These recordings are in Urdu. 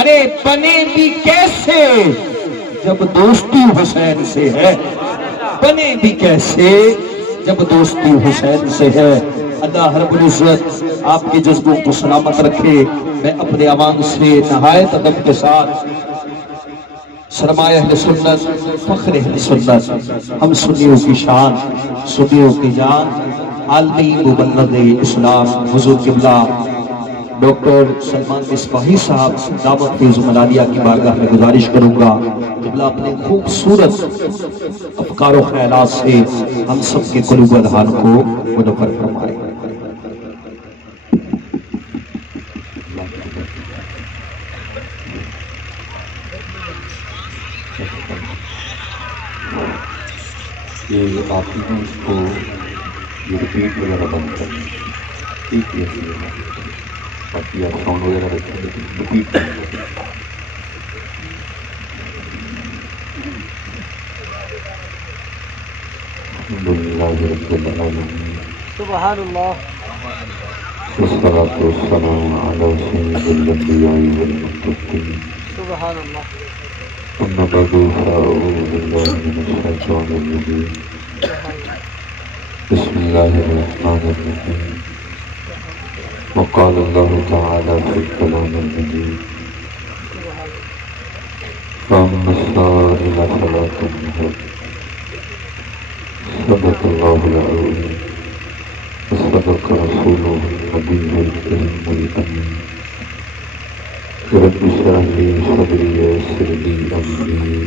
ارے بنے بھی کیسے جب دوستی حسین سے ہے، بنے بھی کیسے جب دوستی حسین سے ہے۔ اللہ رب العزت آپ کے جذبوں کو سلامت رکھے۔ میں اپنے عوام سے نہایت ادب کے ساتھ سرمایہ اہل سنت، فخر اہل سنت، ہم سنیوں کی شان، سنیوں کی جان، عالمی مبلغ اسلام حضور قبلہ ڈاکٹر سلمان مصباحی صاحب دعوت فیض ملالیہ کی بارگاہ میں گزارش کروں گا قبلہ اپنے خوبصورت افکار و خیالات سے ہم سب کے قلوب و اذہان کو منور فرمائے۔ یہ آپ ہی نے اس کو یہ ریپیٹ وغیرہ بند کرنا ٹھیک ہے، باقی آپ ساؤنڈ وغیرہ رکھیں لیکن ریپیٹ الحمدللہ رب العالمین سبحان اللہ والصلاة والسلام علی سید الانبیاء والمتقین سبحان اللہ اما بعد فاعوذ باللہ من الشیطان الرجیم بسم اللہ الرحمن الرحیم وقال اللہ تعالی فی الکلام المجید فأما السائل فلا تنهر صدق اللہ العظیم وصدق رسوله النبی الکریم الامین رب اشرح لي صدري ويسر لي امري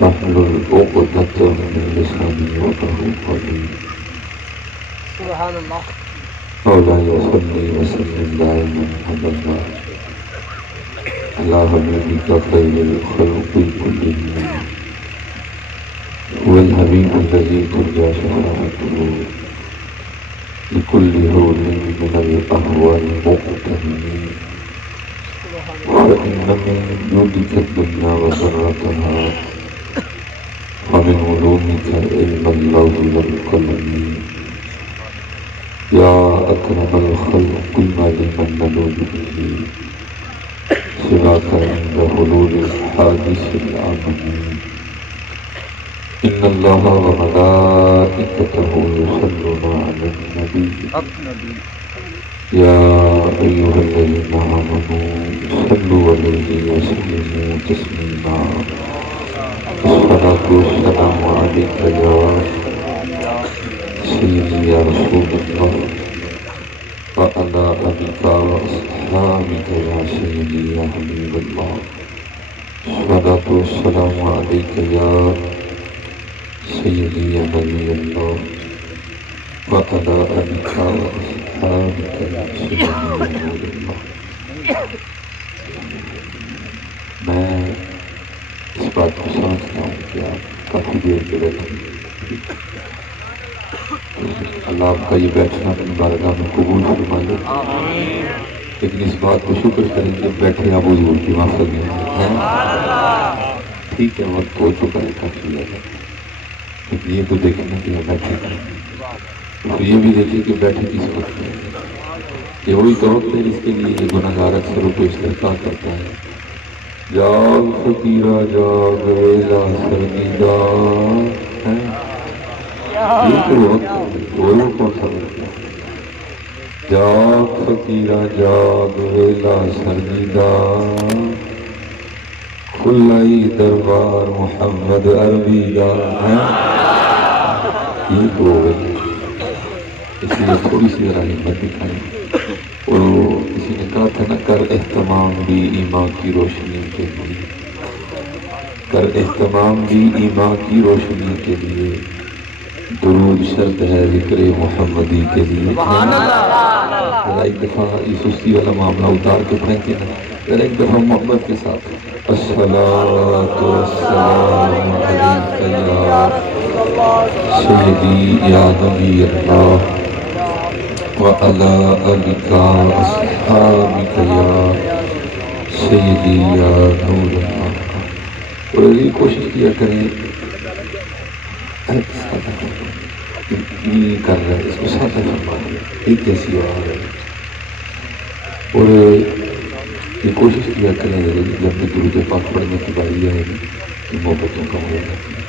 واحلل عقدة من لساني يفقهوا قولي سبحان اللہ مولاي صل وسلم دائما ابدا على حبيبك خير الخلق كلهم هو الحبيب الذي ترجى شفاعته لكل هول من الاهوال مقتهمين فإن من جودك الدنيا وسرتها ومن علومك علم اللوح والقلم يا أكرم الخلق قلنا لمن نلوذ به سواك عند حلول الحادث العظيم إن الله وملائكته يصلون على النبي يا أيها الذين آمنوا صلوا عليه وسلموا تسليما الصلاة والسلام عليك يا سيدي يا رسول الله وعلى آلك وأصحابك يا سيدي يا حبيب الله الصلاة والسلام عليك يا سيدي يا نبي الله وعلى آلك وأصحابك يا سيدي يا نور الله۔ میں اس بات کو سمجھتا ہوں کہ آپ کافی دیر کے بیٹھے، اللہ آپ کا یہ بیٹھنا اپنی بارگاہ میں قبول فرما لے، لیکن اس بات کو شکر کریں کہ بیٹھے آپ حضور کی مقصد میں ٹھیک ہے، وقت ہو چکا ہے کافی زیادہ، لیکن یہ تو دیکھنا کہ بیٹھے تو یہ بھی دیکھیں کہ بیٹھے کس وقت ہے، یہ وہی تو وقت ہے جس کے لیے یہ گناہگار اکثر کو استحقاق کرتا ہے۔ جاگ فقیرہ جاگ ویلا سرگیدہ ہے، یہ تو وقت ہے، وہ کون سا وقت ہے؟ جاگ فقیرہ جاگ ویلا سرگیدہ کھلائی دربار محمد عربیدہ ہے، یہ تو ہو گئی۔ اس لیے تھوڑی سی ذرا ہمت دکھائیں، اور کسی نے کہا تھا نا، کر اہتمام بھی ایمان کی روشنی کے لیے، کر اہتمام بھی ایمان کی روشنی کے لیے، درود شرط ہے ذکر محمدی کے لیے۔ ذرا ایک دفعہ یہ سستی والا معاملہ اتار کے پھینکے نا، ذرا ایک دفعہ محبت کے ساتھ الصلاۃ والسلام علیک یا سیدی یا نبی اللہ وعلی آلک واصحابک یا سیدی یا نور اللہ۔ اور یہ کوشش کیا کریں یہ کر رہے ہیں، اس کو سادہ فرما دیں، ایک جیسی آواز ہے، اور یہ کوشش کیا کریں جب بھی درود پاک پڑھنے کی باری آئے گی تو محبتوں کا ہو جاتی ہے.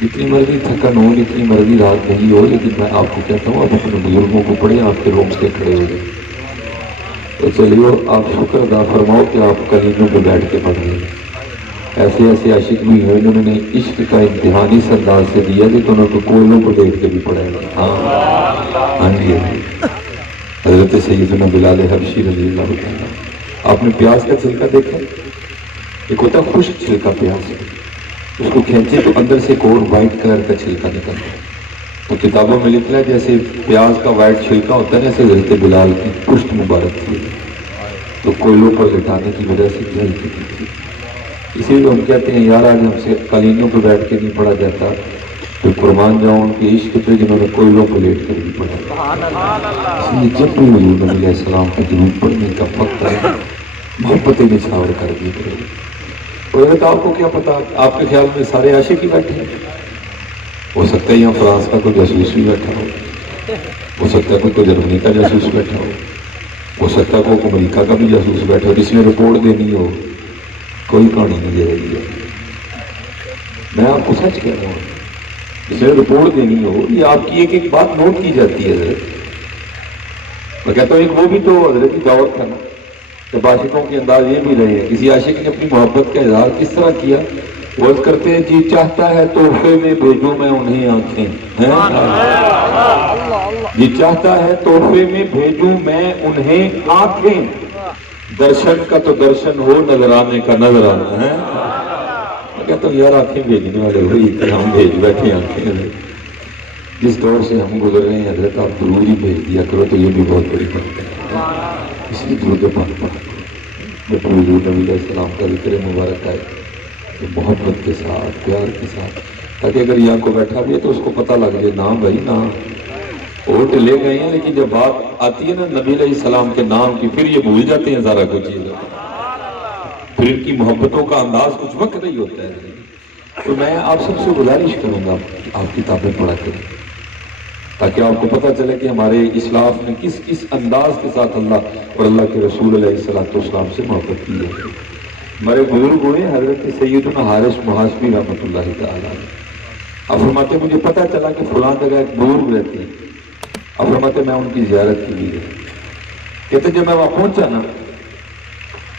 جتنی مرضی تھکن ہو جتنی مرضی رات نہیں ہو لیکن میں آپ کو کہتا ہوں آپ اپنے بزرگوں کو پڑھیں آپ کے رونگٹے کھڑے ہو جائیں. تو چلیے آپ شکر ادا فرماؤ کہ آپ کلیجوں پہ بیٹھ کے پڑھ رہے ہیں. ایسے ایسے عاشق بھی ہوئے جنہوں نے عشق کا امتحان اس انداز سے دیا کہ انہوں نے کوئلوں کو دیکھ کے بھی پڑھا ہے. ہاں جی حضرت سیدنا بلال حبشی رضی اللہ عنہ. آپ نے پیاز کا چھلکا دیکھا؟ ایک ہوتا ہے خشک چھلکا پیاز، اس کو کھینچے تو اندر سے ایک اور وائٹ کلر کا چھلکا نکلتا ہے. تو کتابوں میں لکھا ہے جیسے پیاز کا وائٹ چھلکا ہوتا ہے نا ایسے حضرت بلال کی پشت مبارک تھی تو کوئلوں پر لٹانے کی وجہ سے جل چکی تھی. اسی لیے ہم کہتے ہیں یار آج ہم سے قالینوں پہ بیٹھ کے نہیں پڑھا جاتا تو قربان جاؤں ان کے عشق پہ جنہوں نے کوئلوں کو لیٹ کر بھی پڑھا. اس لیے جب بھی حضور نبی علیہ السلام کی درود پڑھنے کا وقت ہے محبتیں نچھاور کر دی کرے. اور آپ کو کیا پتا آپ کے خیال میں سارے عاشق ہی بیٹھے ہیں؟ ہو سکتا ہے یہاں فرانس کا کوئی جاسوس بھی بیٹھا ہو سکتا ہے کوئی جرمنی کا جاسوس بیٹھا ہو سکتا ہے کوئی امریکہ کا بھی جاسوس بیٹھا ہو جس میں رپورٹ دینی ہو. کوئی کہانی نہیں دے رہی ہے. میں آپ کو سچ کہہ رہا ہوں جس میں رپورٹ دینی ہو یہ آپ کی ایک ایک بات نوٹ کی جاتی ہے. حضرت میں کہتا ہوں ایک وہ بھی تو حضرت کی دعوت تھا نا جب عاشقوں کے انداز یہ بھی رہے ہیں. کسی عاشق نے اپنی محبت کا اظہار کس طرح کیا؟ وہ کرتے ہیں جی چاہتا ہے تحفے میں بھیجوں میں انہیں آنکھیں جی چاہتا ہے تحفے میں بھیجوں میں انہیں آنکھیں درشن کا تو درشن ہو نظر آنے کا نظر آنا ہے. میں کہتا ہوں یار آنکھیں بھیجنے والے ہوئی کہ ہم بھیج بیٹھے آنکھیں. جس دور سے ہم گزر رہے ہیں حضرت آپ ضرور ہی بھیج دیا کرو تو یہ بھی بہت بڑی بات ہے. اس لیے درود پاک جب حضور نبی علیہ السلام کا ذکر مبارک آئے تو محبت کے ساتھ پیار کے ساتھ تاکہ اگر یہاں کو بیٹھا بھی ہے تو اس کو پتہ لگ جائے نام بھائی نام ووٹ لے گئے ہیں لیکن جب بات آتی ہے نا نبی علیہ السلام کے نام کی پھر یہ بھول جاتے ہیں ذرا کچھ چیزیں. پھر ان کی محبتوں کا انداز کچھ وقت نہیں ہوتا ہے. تو میں آپ سب سے گزارش کروں گا آپ کتابیں پڑھا کریں تاکہ آپ کو پتہ چلے کہ ہمارے اسلاف نے کس کس انداز کے ساتھ اللہ اور اللہ کے رسول علیہ السلام سے محبت کی ہے. ہمارے بزرگ ہوئے حضرت سیدنا حارث محاسبی رحمۃ اللہ تعالیٰ. اب فرماتے مجھے پتہ چلا کہ فلاں جگہ ایک بزرگ رہتے ہیں. اب فرماتے میں ان کی زیارت کی بھی ہے. کہتے جب میں وہاں پہنچا نا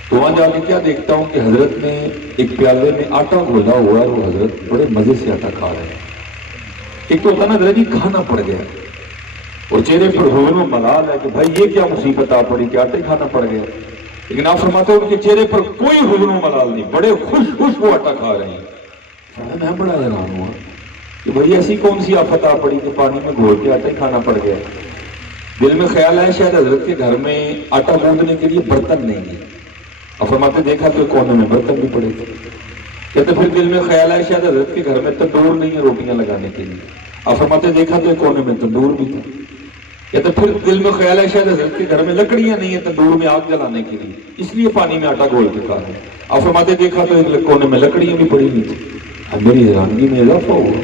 تو وہاں جا کے کیا دیکھتا ہوں کہ حضرت نے ایک پیالے میں آٹا گھولا ہوا ہے اور وہ حضرت بڑے مزے سے آٹا کھا رہے ہیں. ایک تو ہوتا نا حضرت جی کھانا پڑ گیا اور چہرے پر حزن و ملال ہے کہ بھائی یہ کیا مصیبت آ پڑی کہ آٹا ہی کھانا پڑ گیا. لیکن آپ فرماتے ہو ان کے چہرے پر کوئی حزن و ملال نہیں بڑے خوش وہ آٹا کھا رہے ہیں. میں بڑا حیران ہوا کہ بھائی ایسی کون سی آفت آ پڑی کہ پانی میں گھول کے آٹا ہی کھانا پڑ گیا. دل میں خیال ہے شاید حضرت کے گھر میں آٹا گوندنے کے لیے برتن نہیں ہے. اور فرماتے دیکھا تو کونے میں برتن بھی پڑے تھے. کہتے پھر دل میں خیال ہے شاید حضرت کے گھر میں تندور نہیں ہے روٹیاں لگانے کے لیے. اور فرماتے دیکھا تو کونے میں تندور بھی تھا. کہتے پھر دل میں خیال ہے شاید حضرت کے گھر میں لکڑیاں نہیں ہیں تندور میں آگ جلانے کے لیے اس لیے پانی میں آٹا گھول کے کھا رہے ہیں. اور فرماتے دیکھا تو ایک کونے میں لکڑیاں بھی پڑی ہوئی تھی. اب میری حیرانگی میں اضافہ ہوا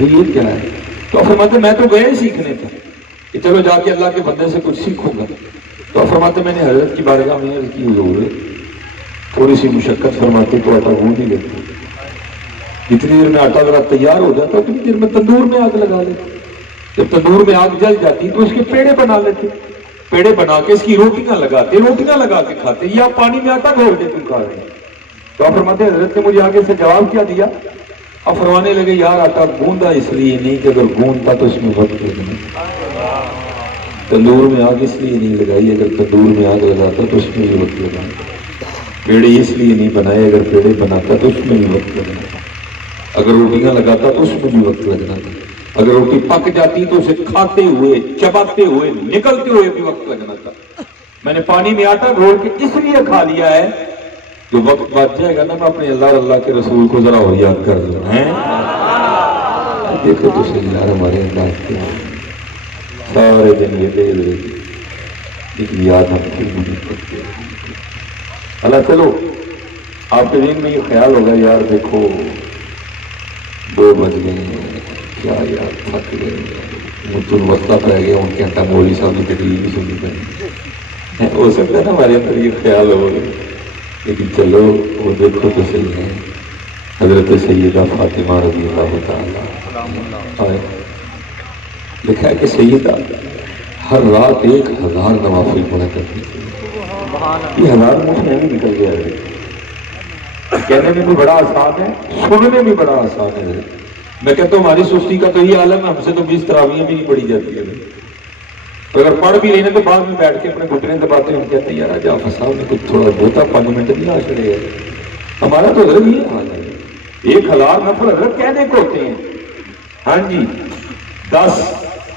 یہ کیا ہے. تو فرماتے میں تو گئے سیکھنے تھے کہ چلو جا کے اللہ کے بندے سے کچھ سیکھوں گا. تو فرماتے میں نے حضرت کی بارگاہ میں عرض کی حضور تھوڑی سی مشقت فرماتے تو آٹا گوندھ ہی لیتے. جتنی دیر میں آٹا ذرا تیار ہو جاتا اتنی دیر میں تندور میں آگ لگا لیتے. جب تندور میں آگ جل جاتی تو اس کے پیڑے بنا لیتے. پیڑے بنا کے اس کی روٹیاں لگا کے کھاتے. یا پانی میں آٹا گھول کے کیوں کھا رہے ہیں. تو آپ فرماتے حضرت نے مجھے آگے سے جواب کیا دیا. اب فرمانے لگے یار آٹا گوندا اس لیے نہیں کہ اگر گوندتا تو اس میں وقت لگنا. تندور میں آگ اس لیے نہیں لگائی اگر تندور میں آگ لگاتا تو اس میں بھی وقت لگانا. پیڑے اس لیے نہیں بنائے اگر پیڑے بناتا تو اس میں بھی وقت لگنا. اگر روٹیاں لگاتا تو اس میں بھی وقت لگنا تھا. اگر روٹی پک جاتی تو اسے کھاتے ہوئے چباتے ہوئے نکلتے ہوئے بھی وقت لگنا تھا. میں نے پانی میں آٹا گھول کے اس لیے کھا لیا ہے جو وقت بچ جائے گا نا میں اپنے اللہ کے رسول کو ذرا اور یاد کر لوں. دیکھو تو صحیح یار ہمارے انداز کے سارے دن یہ دے دے لیکن یاد ہم پھر نہیں کرتے. اللہ چلو آپ کے ذہن میں یہ خیال ہوگا یار دیکھو 2 بج گئے ہیں کیا یار تھک گئے مجھ وقت رہ گیا ان کے مولوی صاحب نے تقریر بھی سننی پڑی. ہو سکتا ہے نا ہمارے اندر یہ خیال ہو، لیکن چلو وہ دیکھو تو صحیح ہے. حضرت سیدہ فاطمہ رضی اللہ تعالیٰ لکھا ہے کہ سیدہ ہر رات 1000 نوافل پڑھا کرتی تھی. یہ 1000 منہ سے نہیں نکل گیا ہے، کہنے میں بھی بڑا آسان ہے، سننے میں بڑا آسان ہے. میں کہتا ہوں ہماری سستی کا تو یہ عالم ہے، ہم سے تو 20 تراویحیں بھی نہیں پڑھی جاتی ہے. اگر پڑھ بھی لینے تو بعد میں بیٹھ کے اپنے گھٹنے دباتے ہیں، ہم کہتے ہیں یار جعفر صاحب نے کچھ تھوڑا بہتا 5 منٹ نہیں آ چڑے. ہمارا تو حضرت یہ حال ہے، 1000 نفل حضرت کہنے کو ہوتے ہیں. ہاں جی 10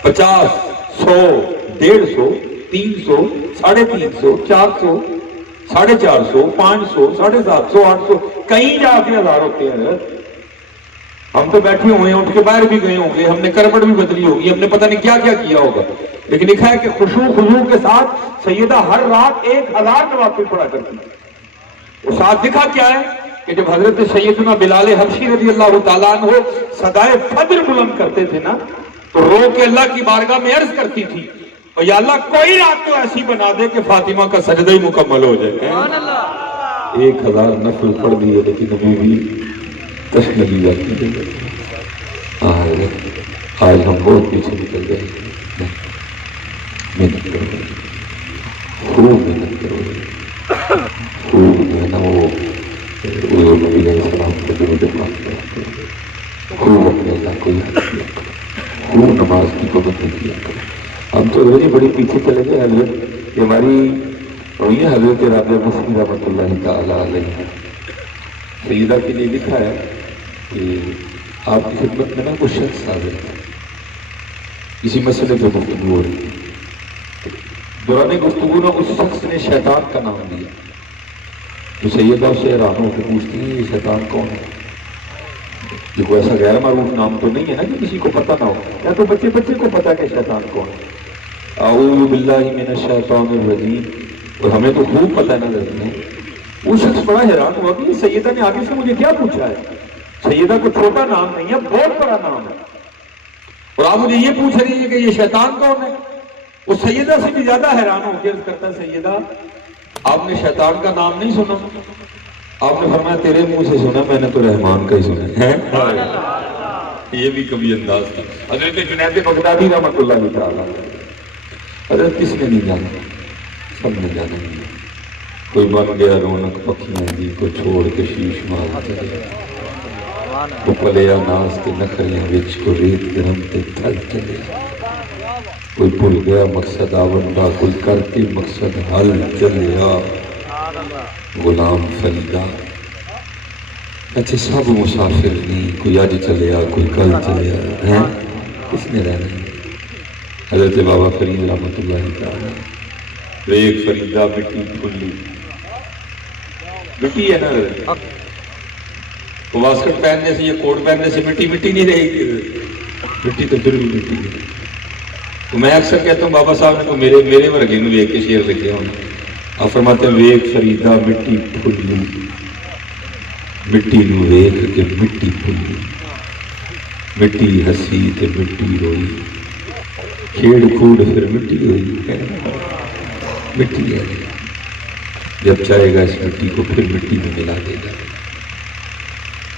50 100 150 300 350 400 450 500 750 800 کہیں جا کے 1000 ہوتے ہیں. ہم تو بیٹھے ہوئے ہیں، اٹھ کے باہر بھی گئے ہوں گے، ہم نے کربٹ بھی بدلی ہوگی، ہم نے پتہ نہیں کیا کیا کیا ہوگا، لیکن لکھا ہے کہ خشوع خضوع کے ساتھ سیدہ ہر رات 1000 نوافل پڑھا کرتی. اور ساتھ لکھا کیا ہے کہ جب حضرت سیدنا بلال حبشی رضی اللہ تعالیٰ عنہ صدائے فجر بلند کرتے تھے نا، تو رو کے اللہ کی بارگاہ میں عرض کرتی تھی اور یا اللہ کوئی رات تو ایسی بنا دے کہ فاطمہ کا سجدہ ہی مکمل ہو جائے. 1000 نفل پڑھ دیے لیکن ابھی بھی کشت لگی جاتی ہے. آج ہم بہت پیچھے نکل گئے. محنت کرو، خوب محنت کرو، خوب جو ہے نا وہ نبی علیہ السلام کو درود پاک کرو، خوب اپنے اللہ کو یاد کیا کرو، خوب نماز کی پابندی کیا کرو. ہم تو روزی بڑی پیچھے چلے گئے. حضرت یہ ہماری وہی حضرت رابعہ مسلم رحمۃ اللہ تعالیٰ علیہ سیدہ کے لیے لکھا ہے کہ آپ کی خدمت میں نا کوئی شخص حاضر تھا، کسی مسئلے پہ گفتگو ہو رہی تھی. دوران گفتگو نا اس شخص نے شیطان کا نام لیا. تو سیدہ سے حیران ہو کے پوچھتی ہیں یہ شیطان کون ہے؟ یہ کوئی ایسا غیر معروف نام تو نہیں ہے نا کہ کسی کو پتہ نہ ہو، یا تو بچے بچے کو پتا کہ شیطان کون ہے. اعوذ باللہ من الشیطان الرجیم. اور ہمیں تو خوب پتہ نہ لگتا ہے. وہ شخص بڑا حیران ہوا کہ سیدہ نے آگے سے مجھے کیا پوچھا ہے. سیدہ کو چھوٹا نام نہیں ہے، بہت بڑا نام ہے، اور آپ مجھے یہ پوچھ رہی ہے کہ یہ شیطان کون ہے. وہ سیدہ سے بھی زیادہ حیران ہو کے عرض کرتا ہے سیدہ آپ نے شیطان کا نام نہیں سنا؟ آپ نے فرمایا تیرے منہ سے سنا، میں نے تو رحمان کا ہی سنا ہے. یہ بھی کبھی انداز تھا. حضرت جنید بغدادی رحمۃ اللہ تعالیٰ حضرت کس نے نہیں جانا؟ سب نے جانا. کوئی بن گیا رونق پکھیاں دی، کوئی چھوڑ کے شیش مار چلے، وہ پلیا ناز کے نخریاں وچ، کو ریت گرم تے تھل چلے. کوئی بھول گیا مقصد آونڈا، کوئی کر کے مقصد حل چلیا. غلام فریدا اچھے سب مسافر نہیں، کوئی آج چلیا کوئی کل چلیا ہے. کس نے رہنا؟ حضرت بابا فرید رحمۃ اللہ تعالیٰ. ایک فریدا مٹی کھلی مٹی ہے نا، واسکٹ پہننے سے یا کوٹ پہننے سے مٹی مٹی نہیں رہے گی، مٹی تو پھر بھی مٹی ہے. تو میں اکثر کہتا ہوں بابا صاحب نے تو میرے ورگے میں ویک کے شعر لکھے ہوں. آپ فرماتے ہیں ویک فریدا مٹی پھلی، مٹی نو ویک کے مٹی پھلی، مٹی ہسی تے مٹی روئی، کھیڑ کھوڑ پھر مٹی ہوئی. مٹی ہے، جب چاہے گا اس مٹی کو پھر مٹی میں ملا دے گا.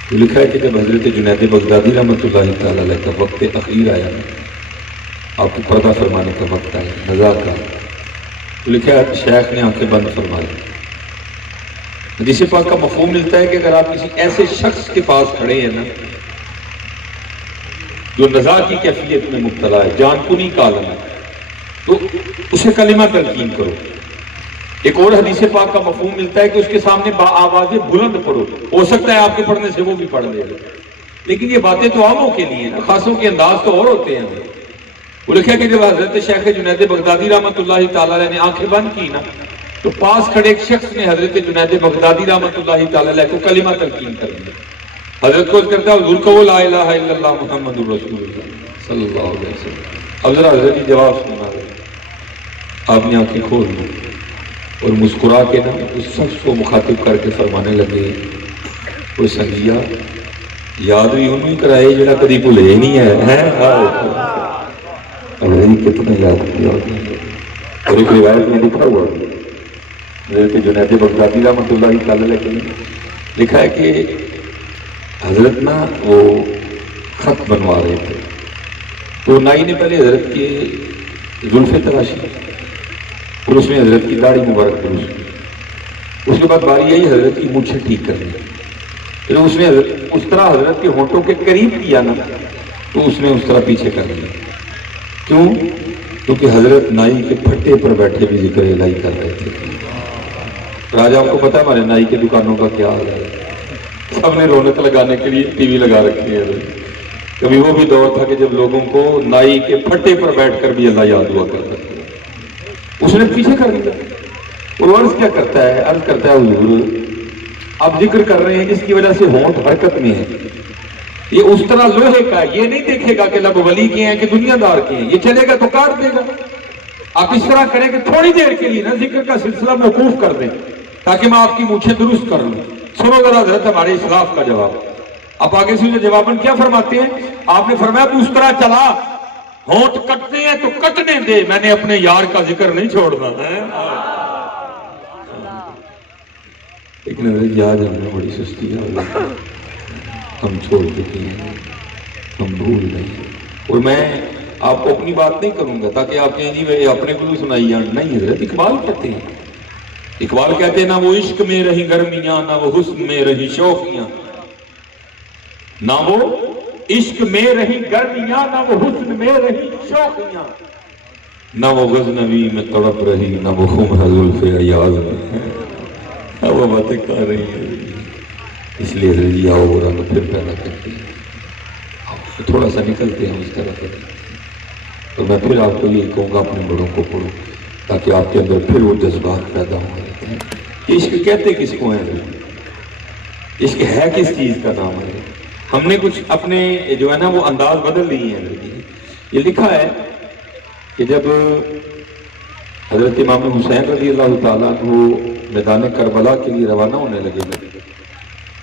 تو لکھا ہے کہ جب حضرت جنید بغدادی رحمۃ اللہ تعالیٰ علیہ کا وقت اخیر آیا، آپ کو پردہ فرمانے کا وقت آیا نزا کا، تو لکھا ہے شیخ نے آنکھیں بند فرما لی. حدیث پاک کا مفہوم ملتا ہے کہ اگر آپ کسی ایسے شخص کے پاس کھڑے ہیں نا جو نزا کی کیفیت میں مبتلا ہے، جان کنی کا عالم ہے، تو اسے کلمہ تلقین کرو. ایک اور حدیث پاک کا مفہوم ملتا ہے کہ اس کے سامنے با آوازیں بلند پڑھو. ہو سکتا ہے آپ کے پڑھنے سے وہ بھی پڑھ لے، لیکن یہ باتیں تو عاموں کے لیے نا، خاصوں کے انداز تو اور ہوتے ہیں. وہ لکھا کہ جب حضرت شیخ جنید بغدادی رحمۃ اللہ تعالیٰ علیہ نے آنکھیں بند کی نا، تو پاس کھڑے ایک شخص نے حضرت جنید بغدادی رحمۃ اللہ تعالیٰ علیہ کو کلمہ تلقین کر دیا. حضرت کو کرتا ہے حضور کو لا الہ الا اللہ محمد رسول اللہ صلی اللہ علیہ وسلم. اب ذرا حضرت کی جواب سنا رہے. آپ نے آنکھیں کھول دی اور مسکرا کے نا اس شخص کو مخاطب کر کے فرمانے لگے، وہ سنگیا یاد بھی انہوں ہی کرائے جڑا کدی بھولے ہی نہیں ہے. اب کتنا یاد کیا. اور ایک روایت میں لکھا ہوا حضرت جنید بغدادی رحمۃ اللہ تعالی علیہ نے لکھا ہے کہ حضرت نا وہ خط بنوا رہے تھے، تو نائی نے پہلے حضرت کے زلفیں تراشی اور اس میں حضرت کی داڑھی مبارک درست کی، اس کے بعد باری آئی حضرت کی مونچھیں ٹھیک کرنے، پھر اس نے اس طرح حضرت کے ہونٹوں کے قریب کیا نا تو اس نے اس طرح پیچھے کر لیا۔ کیوں؟ کیونکہ حضرت نائی کے پھٹے پر بیٹھے بھی ذکر الہی کر رہے تھے۔ راجہ آپ کو پتا ہے ہمارے نائی کی دکانوں کا کیا حال ہے، سب نے رونق لگانے کے لیے ٹی وی لگا رکھی ہے۔ کبھی وہ بھی دور تھا کہ جب لوگوں کو نائی کے پھٹے پر بیٹھ کر بھی اللہ یاد ہوا کرتا تھا، اس نے پیچھے کر دیا۔ اور عرض کیا کرتا ہے؟ عرض کرتا ہے حضور آپ ذکر کر رہے ہیں جس کی وجہ سے ہونٹ حرکت میں ہے، یہ اس طرح لوہے کا ہے، یہ نہیں دیکھے گا کہ لب ولی کے ہیں کہ دنیا دار کے ہیں، یہ چلے گا تو کاٹ دے گا۔ آپ اس طرح کریں کہ تھوڑی دیر کے لیے نا ذکر کا سلسلہ موقوف کر دیں تاکہ میں آپ کی مونچھیں درست کر لوں۔ سنو ذرا حضرت ہمارے اسلاف کا جواب۔ آپ آگے سے جواباً کیا فرماتے ہیں؟ آپ نے فرمایا تو اس طرح چلا، ہونٹ کٹتے ہیں تو کٹنے دے، میں نے اپنے یار کا ذکر نہیں چھوڑنا ہے۔ لیکن حضرت یاد ہمیں بڑی سستی ہے، ہم چھوڑ چکے ہیں، ہم بھول گئے۔ اور میں آپ کو اپنی بات نہیں کروں گا تاکہ آپ کہیں جی وہ اپنے کو بھی سنائی جان، نہیں حضرت اقبال کہتے ہیں، اقبال کہتے ہیں نہ وہ عشق میں رہی گرمیاں نہ وہ حسن میں رہی شوقیاں، نہ وہ عشق میں رہی گرمیاں نہ وہ حسن میں رہی شوقیاں، نہ وہ غزنوی میں تڑپ رہی نہ وہ خمر زلف ایاز میں۔ وہ باتیں کر رہی ہیں، اس لیے حضرت آؤ اور رنگ پھر پیدا کرتے ہیں، تھوڑا سا نکلتے ہیں اس طرح سے۔ تو میں پھر آپ کو یہ کہوں گا اپنے بڑوں کو پڑھو تاکہ آپ کے اندر پھر وہ جذبات پیدا ہوں۔ عشق کہتے کس کو ہیں؟ عشق ہے کس چیز کا نام ہے؟ ہم نے کچھ اپنے جو ہے نا وہ انداز بدل لیے ہیں۔ یہ لکھا ہے کہ جب حضرت امام حسین رضی اللہ تعالیٰ کو میدان کربلا کے لیے روانہ ہونے لگے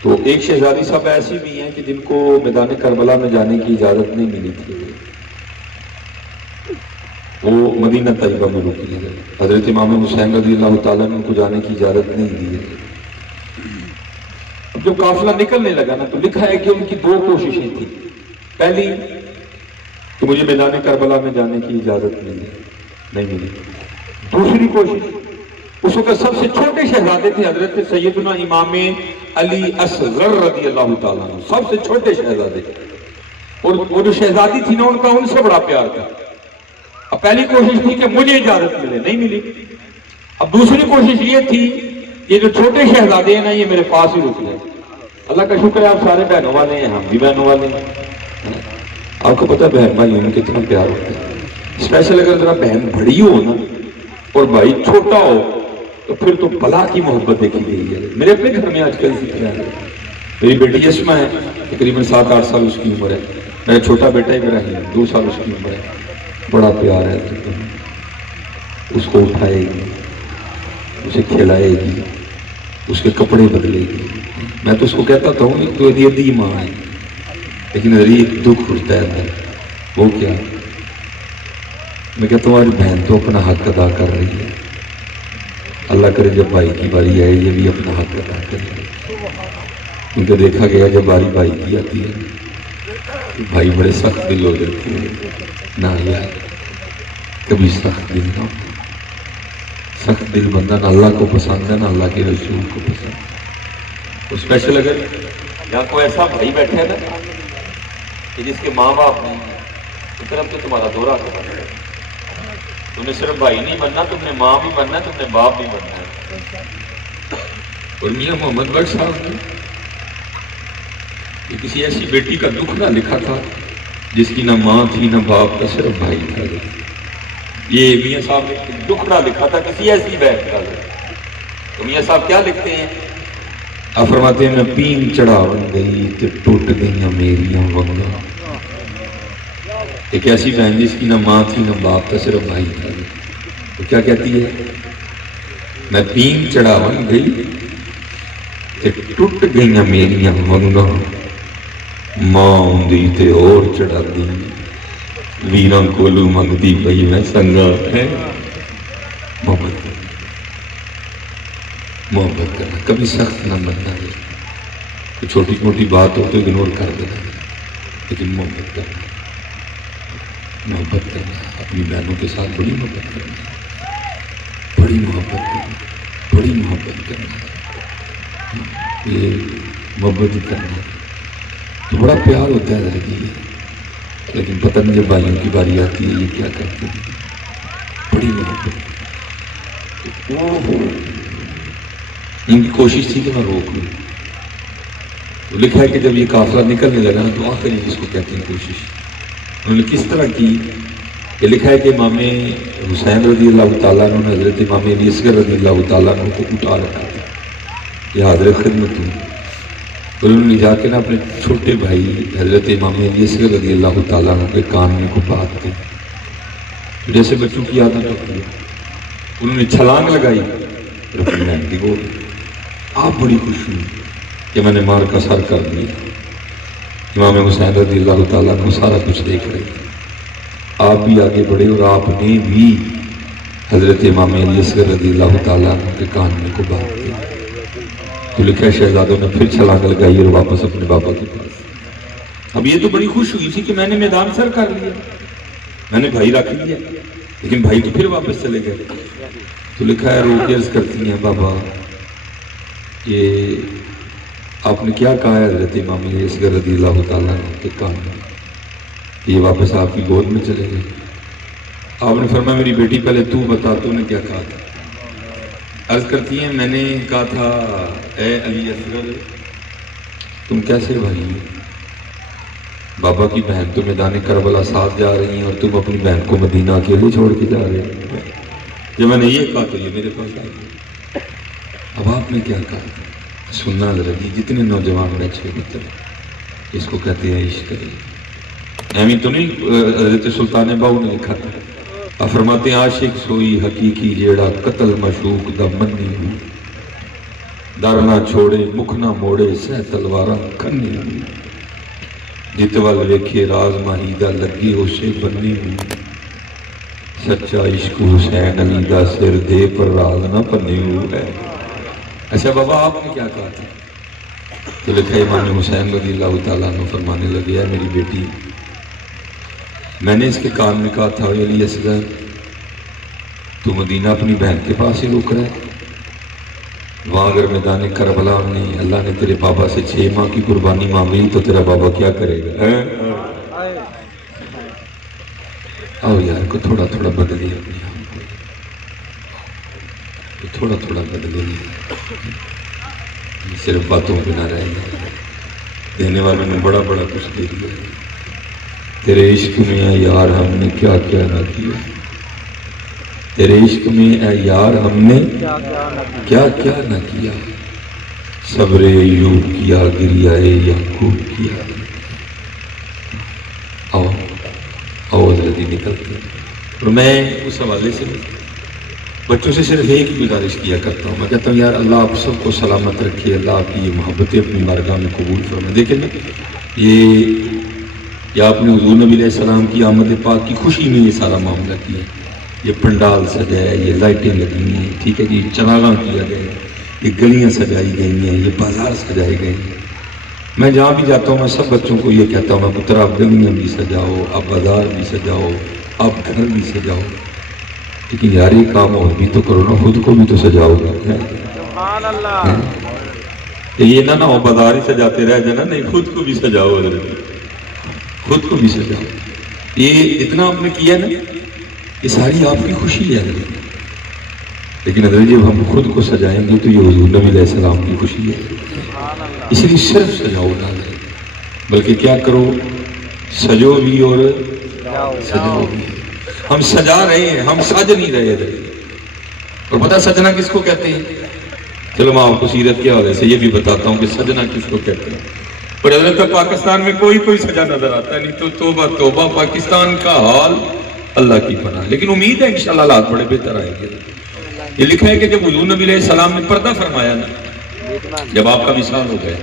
تو ایک شہزادی صاحب ایسی بھی ہیں کہ جن کو میدان کربلا میں جانے کی اجازت نہیں ملی تھی، وہ مدینہ طیبہ میں رکی ہے، حضرت امام حسین رضی اللہ تعالیٰ نے ان کو جانے کی اجازت نہیں دی ہے۔ اب جب قافلہ نکلنے لگا نا تو لکھا ہے کہ ان کی دو کوششیں تھیں، پہلی کہ مجھے میدان کربلا میں جانے کی اجازت نہیں ملی، دوسری کوشش اس وقت سب سے چھوٹے شہزادے تھے حضرت سیدنا امام علی اصغر رضی اللہ تعالیٰ عنہ، سب سے چھوٹے شہزادے، اور وہ جو شہزادی تھی نا ان کا ان سے بڑا پیار تھا۔ اب پہلی کوشش تھی کہ مجھے اجازت ملے، نہیں ملی۔ اب دوسری کوشش یہ تھی یہ جو چھوٹے شہزادے ہیں نا یہ میرے پاس ہی رک جائے۔ اللہ کا شکر ہے آپ سارے بہنوں والے ہیں، ہم بھی بہنوں والے ہیں۔ آپ کو پتہ بہن بھائی ان کتنا پیار ہوتا ہے، اسپیشل اگر ذرا بہن بڑی ہو نا اور بھائی چھوٹا ہو تو پھر تو بلا کی محبت دیکھی گئی ہے۔ میرے اپنے گھر میں آج کل سیکھ رہا ہے، میری بیٹی اسما ہے، تقریباً 7-8 سال اس کی عمر ہے، میرا چھوٹا بیٹا ابراہیم 2 سال اس کی عمر ہے، بڑا پیار ہے، اس کو اٹھائے گی، اسے کھلائے گی، اس کے کپڑے بدلے گی۔ میں تو اس کو کہتا تھا ہوں تو دی ماں ہے، لیکن ایک دکھ اٹھتا ہے اندر، وہ کیا؟ میں کہتا ہوں آج بہن تو اپنا حق ادا کر رہی ہے، اللہ کرے جب بھائی کی باری آئے یہ بھی اپنا حق ادا کرے، کیونکہ دیکھا گیا جب باری بھائی کی آتی ہے بھائی بڑے سخت دل ہو جاتے ہیں۔ نہ یار کبھی سخت دل نہ ہو، سخت دل بندہ نہ اللہ کو پسند ہے نہ اللہ کے رسول کو پسند ہے۔ اسپیشل اگر یہاں کوئی ایسا بھائی بیٹھا ہے نا کہ جس کے ماں باپ نہیں ہیں تو پھر اب تو تمہارا دورہ کرنا ہے، تم نے صرف بھائی نہیں بننا، تم نے ماں بھی بننا ہے، تم نے باپ بھی بننا ہے۔ اور میاں محمد بخش صاحب نے کسی ایسی بیٹی کا دکھ نہ لکھا تھا جس کی نہ ماں تھی نہ باپ کا، صرف بھائی تھا۔ یہ میاں صاحب نے دکھ نہ لکھا تھا کسی ایسی بہن کا۔ تو میاں صاحب کیا لکھتے ہیں؟ آپ فرماتے ہیں میں پین چڑھاون گئی تو ٹوٹ گئیاں میریاں ونگاں۔ ایک ایسی بہن جس کی نہ ماں تھی نہ باپ تھا، صرف بھائی تھا، تو کیا کہتی ہے؟ میں پین چڑھاون گئی تو ٹوٹ گئیاں میریاں ونگاں، ماں آندی تے اور چڑھا دی، ویراں کولو منگدی پئی میں سنگا ہے۔ محمد محبت کرنا، کبھی سخت نہ بننا، چھوٹی موٹی بات ہو تو اگنور کر دینا، لیکن محبت کرنا، محبت کرنا، اپنی بہنوں کے ساتھ بڑی محبت کرنا، بڑی محبت کرنا، بڑی محبت کرنا، یہ محبت ہی کرنا تو بڑا پیار ہوتا ہے لڑکی، لیکن پتہ نہیں جب بھائیوں کی باری آتی ہے یہ کیا کرتے ہیں، بڑی محبت۔ ان کی کوشش تھی کہ میں روک لوں، لکھا ہے کہ جب یہ قافلہ نکلنے لگا نا تو آخر جس کو کہتے ہیں کوشش، انہوں نے کس طرح کی، یہ لکھا ہے کہ امام حسین رضی اللہ تعالیٰ عنہ نے حضرت امام علی اصغر رضی اللہ تعالیٰ عنہ کو اٹھا رکھا تھا، یہ حاضر خدمت ہوئی، اور انہوں نے جا کے نا اپنے چھوٹے بھائی حضرت امام علی اصغر رضی اللہ تعالیٰ عنہ کے کان میں کو بات کی، جیسے بچوں کی عادت ہوتی ہے، انہوں نے چھلانگ لگائی اور اپنی بہن کی گود، آپ بڑی خوش ہوئی کہ میں نے مار کا سر کر دیا۔ امام حسین رضی اللہ تعالیٰ عنہ سارا کچھ دیکھ رہے تھے، آپ بھی آگے بڑھے اور آپ نے بھی حضرت امام علی اصغر رضی اللہ تعالیٰ عنہ کے کان میں کو بات کی، تو لکھا ہے شہزادوں نے پھر چھلانگ لگائی اور واپس اپنے بابا کے پاس۔ اب یہ تو بڑی خوش ہوئی تھی کہ میں نے میدان سر کر لیا، میں نے بھائی رکھ لیا، لیکن بھائی تو پھر واپس چلے گئے، تو لکھا ہے رو کے عرض کرتی ہیں بابا یہ آپ نے کیا کہا ہے حضرت امام علی اصغر رضی اللہ تعالیٰ عنہ کے کان میں، یہ واپس آپ کی گود میں چلے گئے۔ آپ نے فرمایا میری بیٹی پہلے تو بتا تو نے کیا کہا تھا؟ عرض کرتی ہیں میں نے کہا تھا اے علی اصغر تم کیسے بھائی ہو، بابا کی بہن تو میدان کربلا ساتھ جا رہی ہیں اور تم اپنی بہن کو مدینہ اکیلے چھوڑ کے جا رہے ہو، جب میں نے یہ کہا تو یہ میرے پاس آ گئی۔ اب آپ نے کیا کہا سننا ذرا جی، جتنے نوجوان بیٹھے مطلب اس کو کہتے ہیں عشق، ایمی تو نہیں حضرت سلطان باؤ نے لکھا تھا، فرماتے ہیں عاشق سوئی حقیقی جیڑا قتل مشوق دا منی ہوں، در نہ چھوڑے مکھ نہ موڑے سہ تلواراں کھنی ہوں، جت ول ویکھے راز ماہی دا لگی اسے بنی ہوں، سچا عشق حسین علی دا سر دے پر راز نہ پنی ہوں ہے۔ اچھا بابا آپ نے کیا کہا تھا؟ تو لکھا امام حسین رضی اللہ تعالیٰ عنہ فرمانے لگے ہے میری بیٹی میں نے اس کے کان میں کہا تھا علی اصغر تو مدینہ اپنی بہن کے پاس ہی رک رہا ہے، وہاں اگر میدان کربلا میں اللہ نے تیرے بابا سے 6 ماہ کی قربانی مانگی تو تیرا بابا کیا کرے گا؟ آؤ یار کو تھوڑا تھوڑا بدلے اپنی آپ کو، تھوڑا تھوڑا بدلے، صرف باتوں پہ نہ رہے گا، دینے والوں نے بڑا بڑا کچھ دے دیا، تیرے عشق میں اے یار ہم نے کیا کیا نہ کیا، تیرے عشق میں اے یار ہم نے کیا کیا نہ کیا، صبر ایوب کیا گریہ یعقوب کیا۔ آؤ آؤ حضرت نکلتے ہیں، اور میں اس حوالے سے بچوں سے صرف ایک گزارش کیا کرتا ہوں، میں کہتا ہوں یار اللہ آپ سب کو سلامت رکھے، اللہ آپ کی یہ محبتیں اپنی بارگاہ میں قبول فرمائے۔ دیکھیں نا یہ آپ نے حضور نبی علیہ السلام کی آمد پاک کی خوشی میں یہ سارا معاملہ کیا، یہ پنڈال سجایا، یہ لائٹیں لگی ہیں، ٹھیک ہے جی، چراغاں کیا گیا، یہ گلیاں سجائی گئی ہیں، یہ بازار سجائے گئے ہیں۔ میں جہاں بھی جاتا ہوں میں سب بچوں کو یہ کہتا ہوں میں پتر آپ گلیاں بھی سجاؤ، آپ بازار بھی سجاؤ، آپ گھر بھی سجاؤ، لیکن یار یہ کام اور بھی تو کرو نا، خود کو بھی تو سجاؤ گا۔ سبحان اللہ، یہ نہ ہو بازار ہی سجاتے رہ جانا، نہیں خود کو بھی سجاؤ، حضرت خود کو بھی سجاؤ۔ یہ اتنا آپ نے کیا نا، یہ ساری آپ کی خوشی ہے حضرت، لیکن حضرت جب ہم خود کو سجائیں گے تو یہ حضور نبی علیہ السلام کی خوشی ہے، اس لیے صرف سجاؤ نہ لیں بلکہ کیا کرو، سجو بھی اور سجاؤ بھی۔ ہم سجا رہے ہیں، ہم سج نہیں رہے تھے، اور پتہ سجنا کس کو کہتے ہیں؟ چلو میں آپ کو سیرت کے حوالے سے یہ بھی بتاتا ہوں کہ سجنا کس کو کہتے ہیں، اور حضرت پاکستان میں کوئی سجا نظر آتا ہے نہیں، تو توبہ توبہ پاکستان کا حال اللہ کی پناہ، لیکن امید ہے انشاءاللہ حالات بڑے بہتر آئیں گے۔ یہ لکھا ہے کہ جب حضور نبی علیہ السلام نے پردہ فرمایا نا، جب آپ کا وصال ہو گیا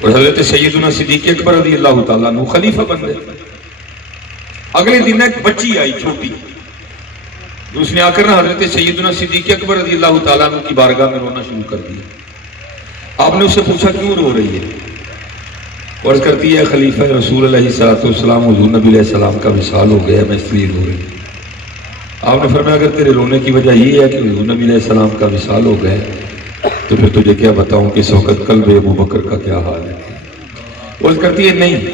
اور حضرت سیدنا صدیق اکبر رضی اللہ تعالیٰ عنہ خلیفہ بن گئے، اگلے دن ایک بچی آئی چھوٹی، اس نے آ کر نہ حضرت سیدنا صدیق اکبر رضی اللہ تعالیٰ عنہ کی بارگاہ میں رونا شروع کر دیا۔ آپ نے اس سے پوچھا کیوں رو رہی ہے؟ عرض کرتی ہے خلیفہ رسول اللہ صلی اللہ علیہ وسلم حضور نبی علیہ السلام کا وصال ہو گیا، میں اس لیے رو رہی ہوں۔ آپ نے فرمایا اگر تیرے رونے کی وجہ یہ ہے کہ حضور نبی علیہ السلام کا وصال ہو گیا تو پھر تجھے کیا بتاؤں کہ اس وقت قلب ابو بکر کا کیا حال ہے۔ عرض کرتی ہے نہیں،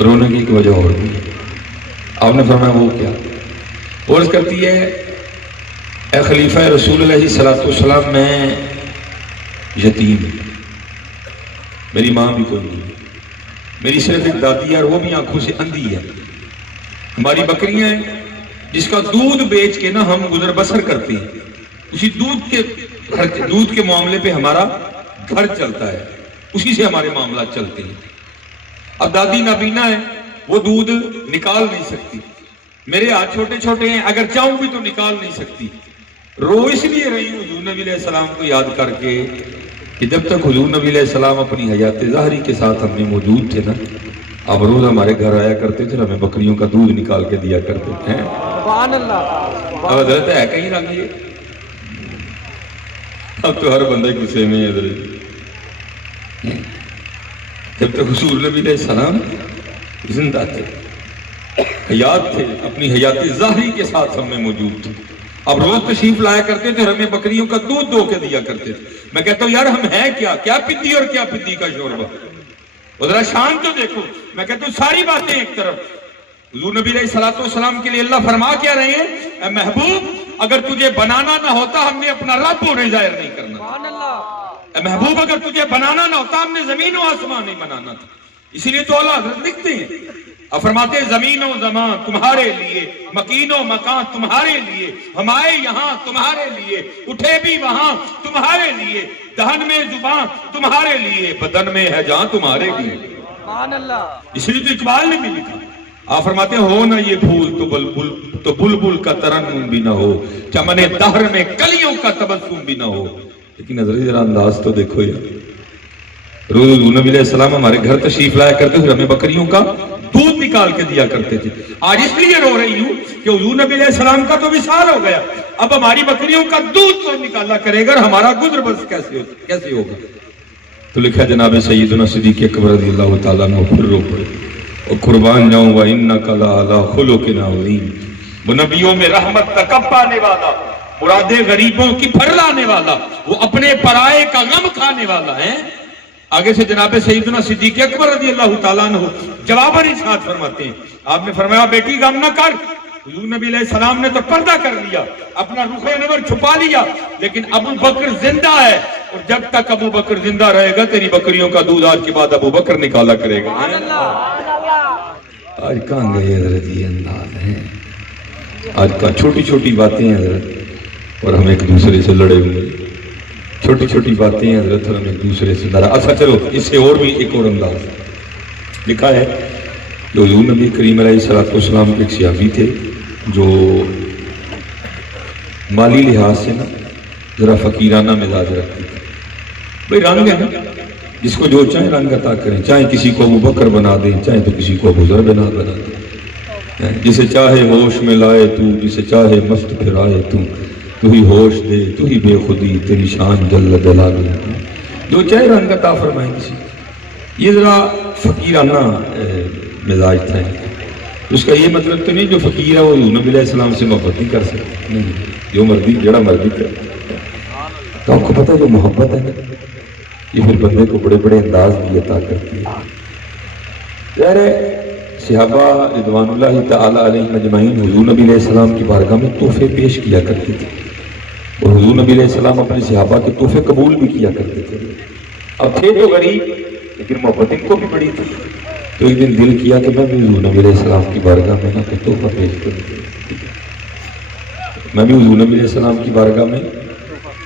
رونے کی ایک وجہ اور بھی ہے۔ آپ نے فرمایا وہ کیا؟ عرض کرتی ہے اے خلیفہ رسول اللہ صلی اللہ علیہ وسلم میں یتیم ہوں، میری ماں بھی کوئی نہیں، میری صرف ایک دادی ہے اور وہ بھی آنکھوں سے اندھی ہے، ہماری بکریاں ہیں جس کا دودھ بیچ کے نا ہم گزر بسر کرتے ہیں، اسی دودھ کے معاملے پہ ہمارا گھر چلتا ہے، اسی سے ہمارے معاملات چلتے ہیں۔ اب دادی نابینا ہے، وہ دودھ نکال نہیں سکتی، میرے ہاتھ چھوٹے چھوٹے ہیں، اگر چاہوں بھی تو نکال نہیں سکتی۔ رو اس لیے رہی ہوں حضور نبی علیہ السلام کو یاد کر کے کہ جب تک حضور نبی علیہ السلام اپنی حیات ظاہری کے ساتھ ہم میں موجود تھے نا، اب روز ہمارے گھر آیا کرتے تھے، ہمیں بکریوں کا دودھ نکال کے دیا کرتے تھے۔ سبحان اللہ۔ اب حضرت ہے کہیں رنگ یہ، اب تو ہر بندے غصے میں ہے حضرت۔ جب تک حضور نبی علیہ السلام زندہ تھے، حیات تھے، اپنی حیات ظاہری کے ساتھ ہم میں موجود تھے، اب روز تشریف لایا کرتے تھے، ہمیں بکریوں کا دودھ دو کے دیا کرتے تھے۔ میں کہتا ہوں یار ہم ہیں کیا پدی اور کیا پدی کا شوربہ، ذرا شان تو دیکھو۔ میں کہتا ہوں ساری باتیں ایک طرف، حضور نبی علیہ السلام کے لیے اللہ فرما کیا رہے ہیں، اے محبوب اگر تجھے بنانا نہ ہوتا ہم نے اپنا رب ہونے ظاہر نہیں کرنا، سبحان اللہ۔ اے محبوب اگر تجھے بنانا نہ ہوتا ہم نے زمین و آسمان نہیں بنانا تھا۔ اسی لیے تو اللہ حضرت لکھتے ہیں اور فرماتے ہیں زمین و زمان تمہارے لیے، مکین و مکان تمہارے لیے، ہم آئے یہاں تمہارے لیے، اٹھے بھی وہاں تمہارے لیے، دہن میں زبان تمہارے لیے، بدن میں ہے جان تمہارے لیے۔ سبحان اللہ۔ اس لیے تو اقبال نے بھی لکھا، آپ فرماتے ہیں ہو نہ یہ پھول تو بلبل کا ترنم بھی نہ ہو، چمن دہر میں کلیوں کا تبسم بھی نہ ہو۔ لیکن حضرت ذرا انداز تو دیکھو یار، روز حضور نبی علیہ السلام ہمارے گھر تشریف لایا کرتے تھے، ہمیں بکریوں کا دودھ نکال کے دیا کرتے تھے۔ آج اس لیے رو رہی ہوں کہ حضور نبی علیہ السلام کا تو وصال ہو گیا، اب ہماری بکریوں کا دودھ تو نکالا کرے گا، ہمارا گزر بس کیسے ہوگا؟ تو لکھا جناب سیدنا صدیق اکبر رضی اللہ تعالیٰ عنہ پھر رو پڑے، اور قربان جاؤں وَإِنَّكَ لَعَلَىٰ خُلُقٍ عَظِيمٍ، وہ نبیوں میں رحمت کا کب پانے والا، مرادیں غریبوں کی پھر لانے والا، وہ اپنے پرائے کا غم کھانے والا ہے۔ آگے سے جناب سیدنا صدیق اکبر رضی اللہ تعالیٰ عنہ جواباً ارشاد فرماتے ہیں، آپ نے فرمایا بیٹی غم نہ کر، حضور نبی علیہ السلام نے تو پردہ کر لیا، اپنا رخ انور چھپا لیا، لیکن ابو بکر زندہ ہے، اور جب تک ابو بکر زندہ رہے گا تیری بکریوں کا دودھ آج کے بعد ابو بکر نکالا کرے گا۔ آج کہاں گئے حضرت یہ انداز ہے، آج کا چھوٹی چھوٹی باتیں ہیں حضرت اور ہم ایک دوسرے سے لڑے ہوئے، چھوٹی چھوٹی باتیں ہیں حضرت اور ہم ایک دوسرے سے لڑا۔ اچھا چلو اس سے اور بھی ایک اور انداز لکھا ہے کہ حضور نبی کریم علیہ السلام کے ایک صحابی تھے جو مالی لحاظ سے نا ذرا فقیرانہ مزاج رکھتے تھے۔ بھئی رنگ ہے نا، جس کو جو چاہے رنگ عطا کریں، چاہے کسی کو ابو بکر بنا دیں، چاہے تو کسی کو ابو ذر بنا دیں، جسے چاہے ہوش میں لائے تو، جسے چاہے مست پھرائے تو ہی ہوش دے، تو ہی بے خودی تیری شان جل جلالہ، جو چاہے رنگ عطا فرمائیں کسی۔ یہ ذرا فقیرانہ مزاج تھا، اس کا یہ مطلب تو نہیں جو فقیر ہے وہ نبی علیہ السلام سے محبت نہیں کر سکتا، نہیں، جو مرضی جڑا مرضی کرے۔ تو آپ کو پتہ جو محبت ہے نا یہ پھر بندے کو بڑے بڑے انداز بھی عطا کرتی ہے۔ یار صحابہ رضوان اللہ تعالیٰ علیہ مجمعین حضور نبی علیہ السلام کی بارگاہ میں تحفے پیش کیا کرتے تھے، اور حضور نبی علیہ السلام اپنے صحابہ کے تحفے قبول بھی کیا کرتے تھے۔ اب تھے تو غریب لیکن محبت ان کو بھی بڑی تھی، تو ایک دن دل کیا کہ میں بھی حضور نبی علیہ السلام کی بارگاہ میں نا کوئی تحفہ پیش کروں، میں بھی حضور نبی علیہ السلام کی بارگاہ میں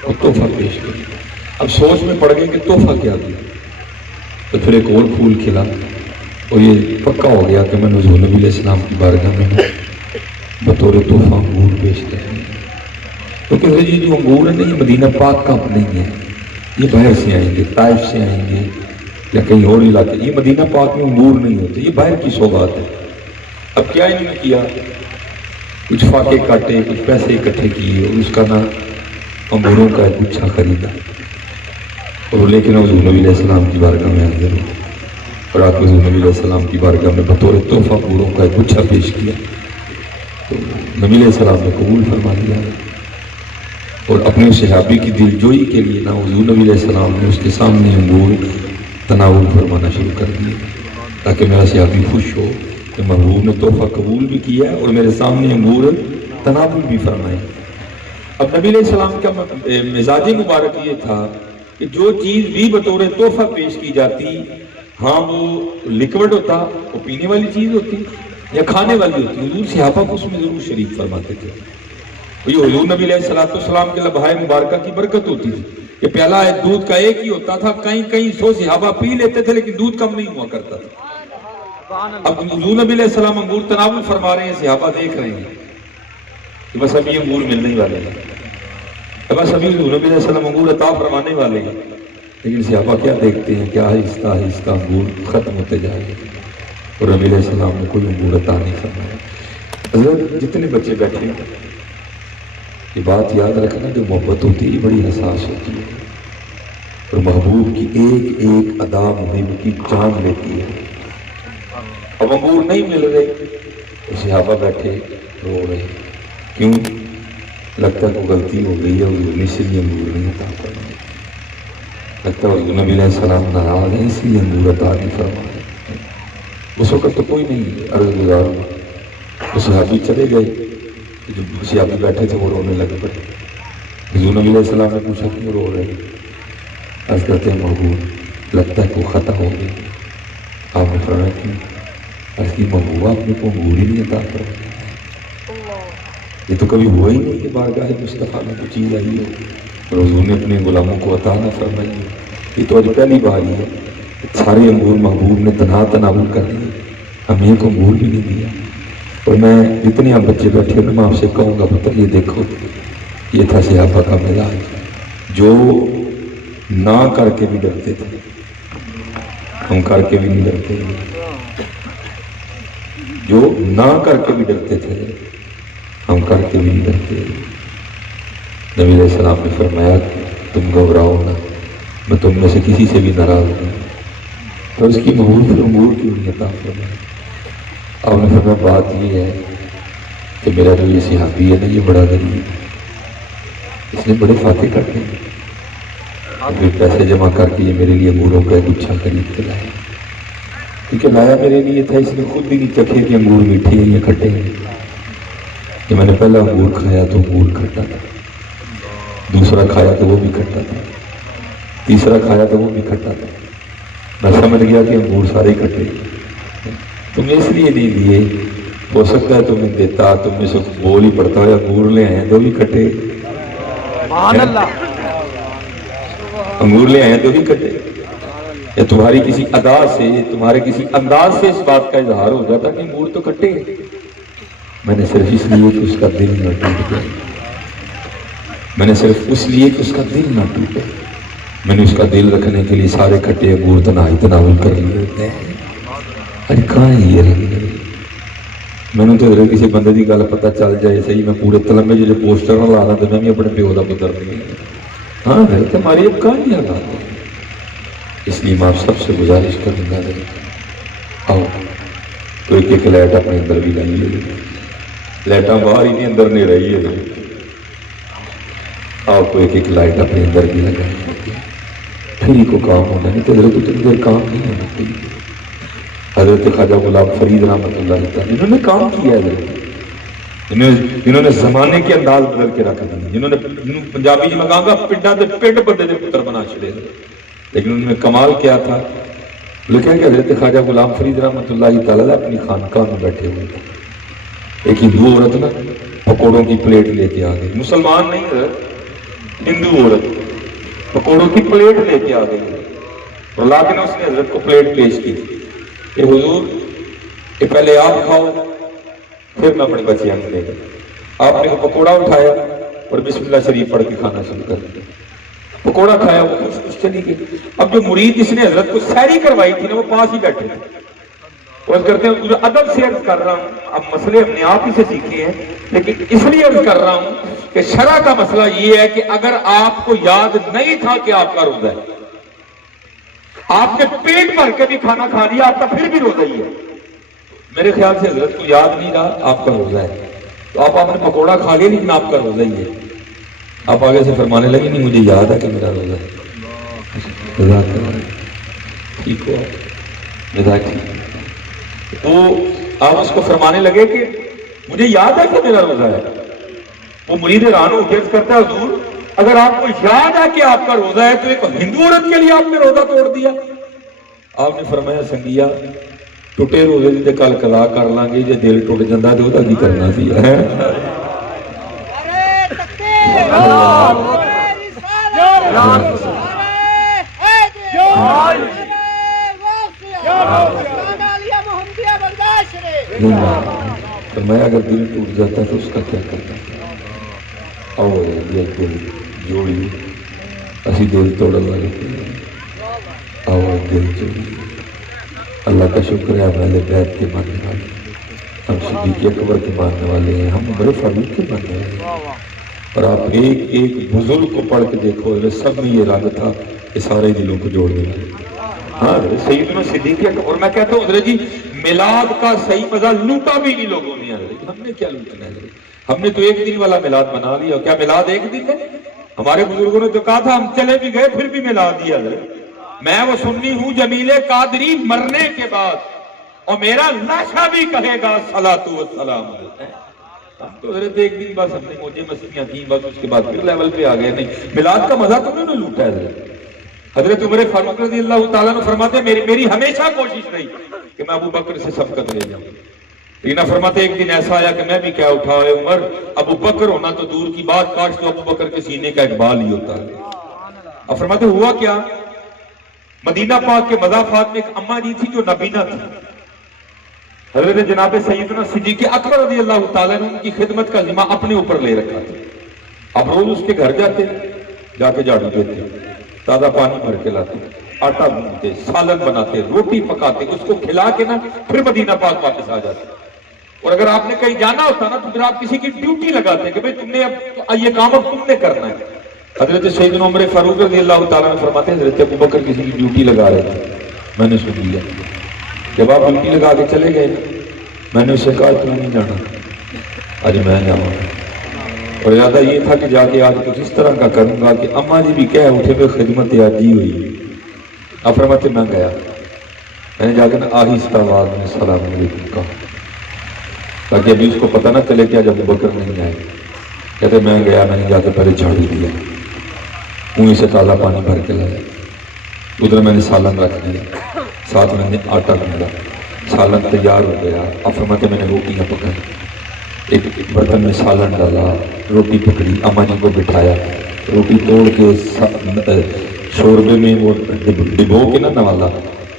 کوئی تحفہ پیش کروں۔ اب سوچ میں پڑ گئے کہ تحفہ کیا دیا، تو پھر ایک اور پھول کھلا اور یہ پکا ہو گیا کہ میں نے حضور نبی علیہ السلام کی بارگاہ میں بطور تحفہ انگور پیش کریں، کیونکہ یہ جو انگور ہے نا یہ مدینہ پاک کا نہیں ہے، یہ باہر سے آئیں گے، طائف سے آئیں گے یا کہیں اور علاقے، یہ مدینہ پاک میں انگور نہیں ہوتے، یہ باہر کی سوغات ہے۔ اب کیا انہوں نے کیا، کچھ فاقے کاٹے، کچھ پیسے اکٹھے کیے اور اس کا نا انگوروں کا ایک گچھا خریدا اور لے کے نا حضور نبی علیہ السلام کی بارگاہ میں حاضر ہوا اور آپ حضور نبی علیہ السلام کی بارگاہ میں بطور تحفہ انگوروں کا ایک گچھا پیش کیا تو نبی علیہ السلام نے قبول فرما لیا اور اپنے صحابی کی دل جوئی کے لیے نا حضور نبی علیہ السلام نے اس کے سامنے انگور تناول فرمانا شروع کر دیے تاکہ میرا صحابی خوش ہو کہ محبوب نے تحفہ قبول بھی کیا اور میرے سامنے انگور تناول بھی فرمائے۔ اب نبی علیہ السلام کا مزاج مبارک یہ تھا کہ جو چیز بھی بطور تحفہ پیش کی جاتی ہاں وہ لکوڈ ہوتا، وہ پینے والی چیز ہوتی یا کھانے والی ہوتی، حضور صحابہ کو اس میں ضرور شریک فرماتے تھے۔ یہ حضور نبی علیہ السلام کے لبھائے مبارکہ کی برکت ہوتی تھی کہ پیالہ دودھ کا ایک ہی ہوتا تھا، کہیں 100 صحابہ پی لیتے تھے لیکن دودھ کم نہیں ہوا کرتا تھا۔ اب حضور نبی علیہ السلام انگور تناول فرما رہے ہیں، صحابہ دیکھ رہے ہیں کہ بس اب یہ انگور ملنے ہی والے ہیں، بس ابھی حضور نبی علیہ السلام انگور عطا فرمانے والے ہیں، لیکن صحابہ کیا دیکھتے ہیں کہ آہستہ آہستہ انگور ختم ہوتے جا رہے ہیں اور نبی علیہ السلام نے کوئی انگور عطا نہیں فرمایا۔ حضرت جتنے بچے بیٹھے ہیں یہ بات یاد رکھنا، جو محبت ہوتی ہے بڑی حساس ہوتی ہے اور محبوب کی ایک ایک ادا محب کی جان لیتی ہے۔ اب انگور نہیں مل رہے تو صحابہ بیٹھے رو رہے، کیوں؟ لگتا ہے کوئی غلطی ہو گئی ہے، حضور نے اس لیے انگور نہیں عطا فرمائے، لگتا ہے حضور نبی علیہ السلام ناراض ہے اس لیے انگور عطا نہیں فرمائے۔ اس وقت تو کوئی نہیں عرض گزار ہوا، وہ صحابی چلے گئے، جو صحابی بیٹھے تھے وہ رونے لگ پڑے۔ حضور نبی علیہ السلام نے پوچھا کیوں رو رہے؟ عرض کرتے ہیں محبوب لگتا ہے کوئی خطا ہو گئی۔ آپ نے فرمایا کیوں؟ عرض کی محبوب آپ نے کوئی انگور ہی نہیں عطا فرمایا، یہ تو کبھی ہوا ہی نہیں کہ بارگاہ مصطفیٰ میں کوئی چیز آئی ہو اور حضور نے اپنے غلاموں کو عطا نہ فرمائی ہو۔ یہ تو آج پہلی بار ہی ہے، سارے انگور محبوب نے تنہا تناول کر لیے، ہمیں ایک انگور بھی نہیں دیا۔ اور میں جتنے آپ بچے بیٹھے ہیں میں آپ سے کہوں گا پتہ یہ دیکھو، یہ تھا صحابہ کا مزاج، جو نہ کر کے بھی ڈرتے تھے، ہم کر کے بھی نہیں ڈرتے، جو نہ کر کے بھی ڈرتے تھے ہم کر کے بھی نہیں ڈرتے۔ نبی علیہ السلام نے فرمایا تم گھبراؤ نہ، میں تم میں سے کسی سے بھی ناراض نہیں، تو اس کی محبوب امور کی نہیں عطا فرمایا۔ آپ نے فرمایا بات یہ ہے کہ میرا جو یہ صحابی ہے نا یہ بڑا غریب ہے، اس نے بڑے فاتح کرتے ہیں، پھر پیسے جمع کر کے یہ میرے لیے انگوروں کا ایک گچھا خرید کے لایا، کیونکہ لایا میرے لیے تھا، اس نے خود بھی نہیں چکھے کہ انگور میٹھے ہیں یا کھٹے ہیں۔ کہ میں نے پہلا انگور کھایا تو انگور کھٹا تھا، دوسرا کھایا تو وہ بھی کھٹا تھا، تیسرا کھایا تو وہ بھی کھٹا تھا، میں سمجھ گیا کہ انگور سارے کھٹے، تم اس لیے نہیں دیے، ہو سکتا ہے تمہیں دیتا، تم میں سے بول ہی پڑتا ہو یا انگور لے آئے تو بھی کھٹے، سبحان اللہ، انگور لے آئے تو بھی کھٹے، یا تمہاری کسی ادا سے تمہارے کسی انداز سے اس بات کا اظہار ہو جاتا کہ انگور تو کھٹے ہیں۔ میں نے صرف اس لیے کہ اس کا دل نہ ٹوٹے، میں نے صرف اس لیے کہ اس کا دل نہ ٹوٹے، میں نے اس کا دل رکھنے کے لیے سارے کھٹے انگور تناول کر لیے ہوتے ہیں۔ ارے کہاں ہے یہ رنگ؟ میں نے تو اگر کسی بندے کی گل پتہ چل جائے صحیح میں پورے تلمبے جو پوسٹر نہ لا رہا تو میں بھی اپنے پیو کا پتر نہیں، ہاں ہے تو ہماری اب کہاں یہ حالات ہے۔ اس لیے میں آپ سب سے گزارش کروں گا آؤ تو ایک لائٹ اپنے اندر بھی لائیے، لائٹاں باہر ہی نہیں اندر نہیں رہی ہے، آپ کو ایک لائٹ اپنے اندر بھی لگائیں، پھر ہی کو کام ہونا، نہیں تو حضرت اتنی دیر کام نہیں ہونا چاہیے۔ حضرت خواجہ غلام فرید رحمۃ اللہ تعالیٰ انہوں نے کام کیا ہے، جنہوں نے زمانے کے انداز بدل کے رکھ دیے، جنہوں نے پنجابی جی میں کہاں گا پنڈا دے پنڈ بندے دے پتر بنا چھڑے، لیکن انہوں نے کمال کیا تھا، لکھا کہ حضرت خواجہ غلام فرید رحمۃ اللہ تعالیٰ اپنی خانقاہ میں بیٹھے ہوئے تھے، ایک ہندو عورت نا پکوڑوں کی پلیٹ لے کے آ گئی، مسلمان نہیں حضرت، ہندو عورت پکوڑوں کی پلیٹ لے کے آ گئی اور لیکن اس نے حضرت کو پلیٹ پیش کی کہ حضور یہ پہلے آپ کھاؤ پھر میں اپنے بچیاں کو دے گا۔ آپ نے وہ پکوڑا اٹھایا اور بسم اللہ شریف پڑھ کے کھانا شروع کر دیا، پکوڑا کھایا وہ خوش چلی گئی۔ اب جو مرید جس نے حضرت کو سحری کروائی تھی نا وہ پاس ہی بیٹھے تھے، عرض کرتے ہیں ادب سے عرض کر رہا ہوں، اب مسئلے اپنے آپ ہی سے سیکھے ہیں، لیکن اس لیے عرض کر رہا ہوں کہ شرع کا مسئلہ یہ ہے کہ اگر آپ کو یاد نہیں تھا کہ آپ کا روزہ ہے، آپ نے پیٹ بھر کے بھی کھانا کھا لیا، آپ کا پھر بھی روزہ ہی ہے، میرے خیال سے حضرت کو یاد نہیں رہا آپ کا روزہ ہے، تو آپ نے پکوڑا کھا لیا لیکن آپ کا روزہ ہی ہے. آپ آگے سے فرمانے لگے نہیں مجھے یاد ہے کہ میرا روزہ ہے. ٹھیک ہو تو آپ اس کو فرمانے لگے کہ مجھے یاد ہے کہ میرا روزہ ہے. وہ مرید رانو عرض کرتا ہے حضور اگر آپ کو یاد ہے کہ آپ کا روزہ ہے تو ایک ہندو عورت کے لیے آپ نے روزہ توڑ دیا. آپ نے فرمایا سنگیا ٹوٹے روزے دی تے کل قضا کر لیں گے، جے دل ٹوٹ جاندا تے اودا کی کرنا سی. فرمایا اگر دل ٹوٹ جاتا تو اس کا کیا کرنا. اور دل جوڑی اسی دل توڑن والے اور دل جوڑی. اللہ کا شکر ہے ہمارے بیت کے ماننے والے، ہم صدیق اکبر کے ماننے والے ہیں، ہم عمر فاروق کے ماننے والے ہیں. اور آپ ایک ایک بزرگ کو پڑھ کے دیکھو سب میں یہ رنگ تھا کہ سارے دلوں کو جوڑنے والے. ہاں سیدنا صدیق اکبر. اور میں کہتا ہوں حضرت جی میلاد کا صحیح مزہ لوٹا بھی نہیں لوگوں نے. ہم نے کیا لوٹنا ہے؟ ہم نے تو ایک دن والا میلاد بنا لیا. کیا میلاد ایک دن ہے؟ ہمارے بزرگوں نے تو کہا تھا ہم چلے بھی گئے پھر بھی میلاد دیا. میں وہ سنی ہوں جمیل قادری مرنے کے بعد اور میرا لاشا بھی کہے گا صلاۃ و سلام. ہم تو حضرت ایک دن بس ہم نے موجے مستیاں کی بس اس کے بعد پھر لیول پہ آ گئے. نہیں میلاد کا مزہ تم نے لوٹا ہے. حضرت عمر فاروق رضی اللہ تعالیٰ نے فرماتے میری ہمیشہ کوشش رہی کہ میں ابو بکر سے سبقت لے جاؤں. لیکن فرماتے ایک دن ایسا آیا کہ میں بھی کیا اٹھا ہے عمر ابو بکر ہونا تو دور کی بات کاش تو ابو بکر کے سینے کا اقبال ہی ہوتا ہے. اب فرماتے ہوا کیا مدینہ پاک کے مضافات میں ایک اماں جی تھی جو نبینہ تھی. حضرت جناب سیدنا صدیق اکبر رضی اللہ تعالیٰ نے ان کی خدمت کا ذمہ اپنے اوپر لے رکھا تھا. اب روز اس کے گھر جاتے جا کے جھاڑو دیتے تازہ پانی بھر کے لاتے آٹا گوندتے سالن بناتے روٹی پکاتے اس کو کھلا کے نا پھر مدینہ پاک واپس آ جاتے. اور اگر آپ نے کہیں جانا ہوتا نا تو پھر آپ کسی کی ڈیوٹی لگاتے کہ بھئی تم نے اب یہ کام اب تم نے کرنا ہے. حضرت سیدنا عمر فاروق رضی اللہ تعالیٰ نے فرماتے ہیں حضرت ابو بکر کسی کی ڈیوٹی لگا رہے تھے میں نے سن لیا. جب آپ ڈیوٹی لگا کے چلے گئے میں نے اسے کہا تم نہیں جانا آج میں جاؤں گا. اور ارادہ یہ تھا کہ جا کے آج کچھ اس طرح کا کروں گا کہ اماں جی بھی کہہ اٹھے میں خدمت یادی ہوئی. اب فرماتے میں گیا میں نے جا کے آہستہ آواز میں السلام علیکم کہا تاکہ ابھی اس کو پتہ نہ چلے کہ آج ابو بکر نہیں آئے. کہتے میں گیا میں نے جا کے پہلے جھاڑو دیا کنویں سے تازہ پانی بھر کے لایا. ادھر میں نے سالن رکھ دیا ساتھ میں نے آٹا گوندا سالن تیار ہو گیا. اب فرماتے میں نے روٹیاں پکائی ایک برتن میں سالن ڈالا روٹی پکڑی اماں جی کو بٹھایا روٹی توڑ کے شوربے میں وہ ڈبو کے نا نوالا.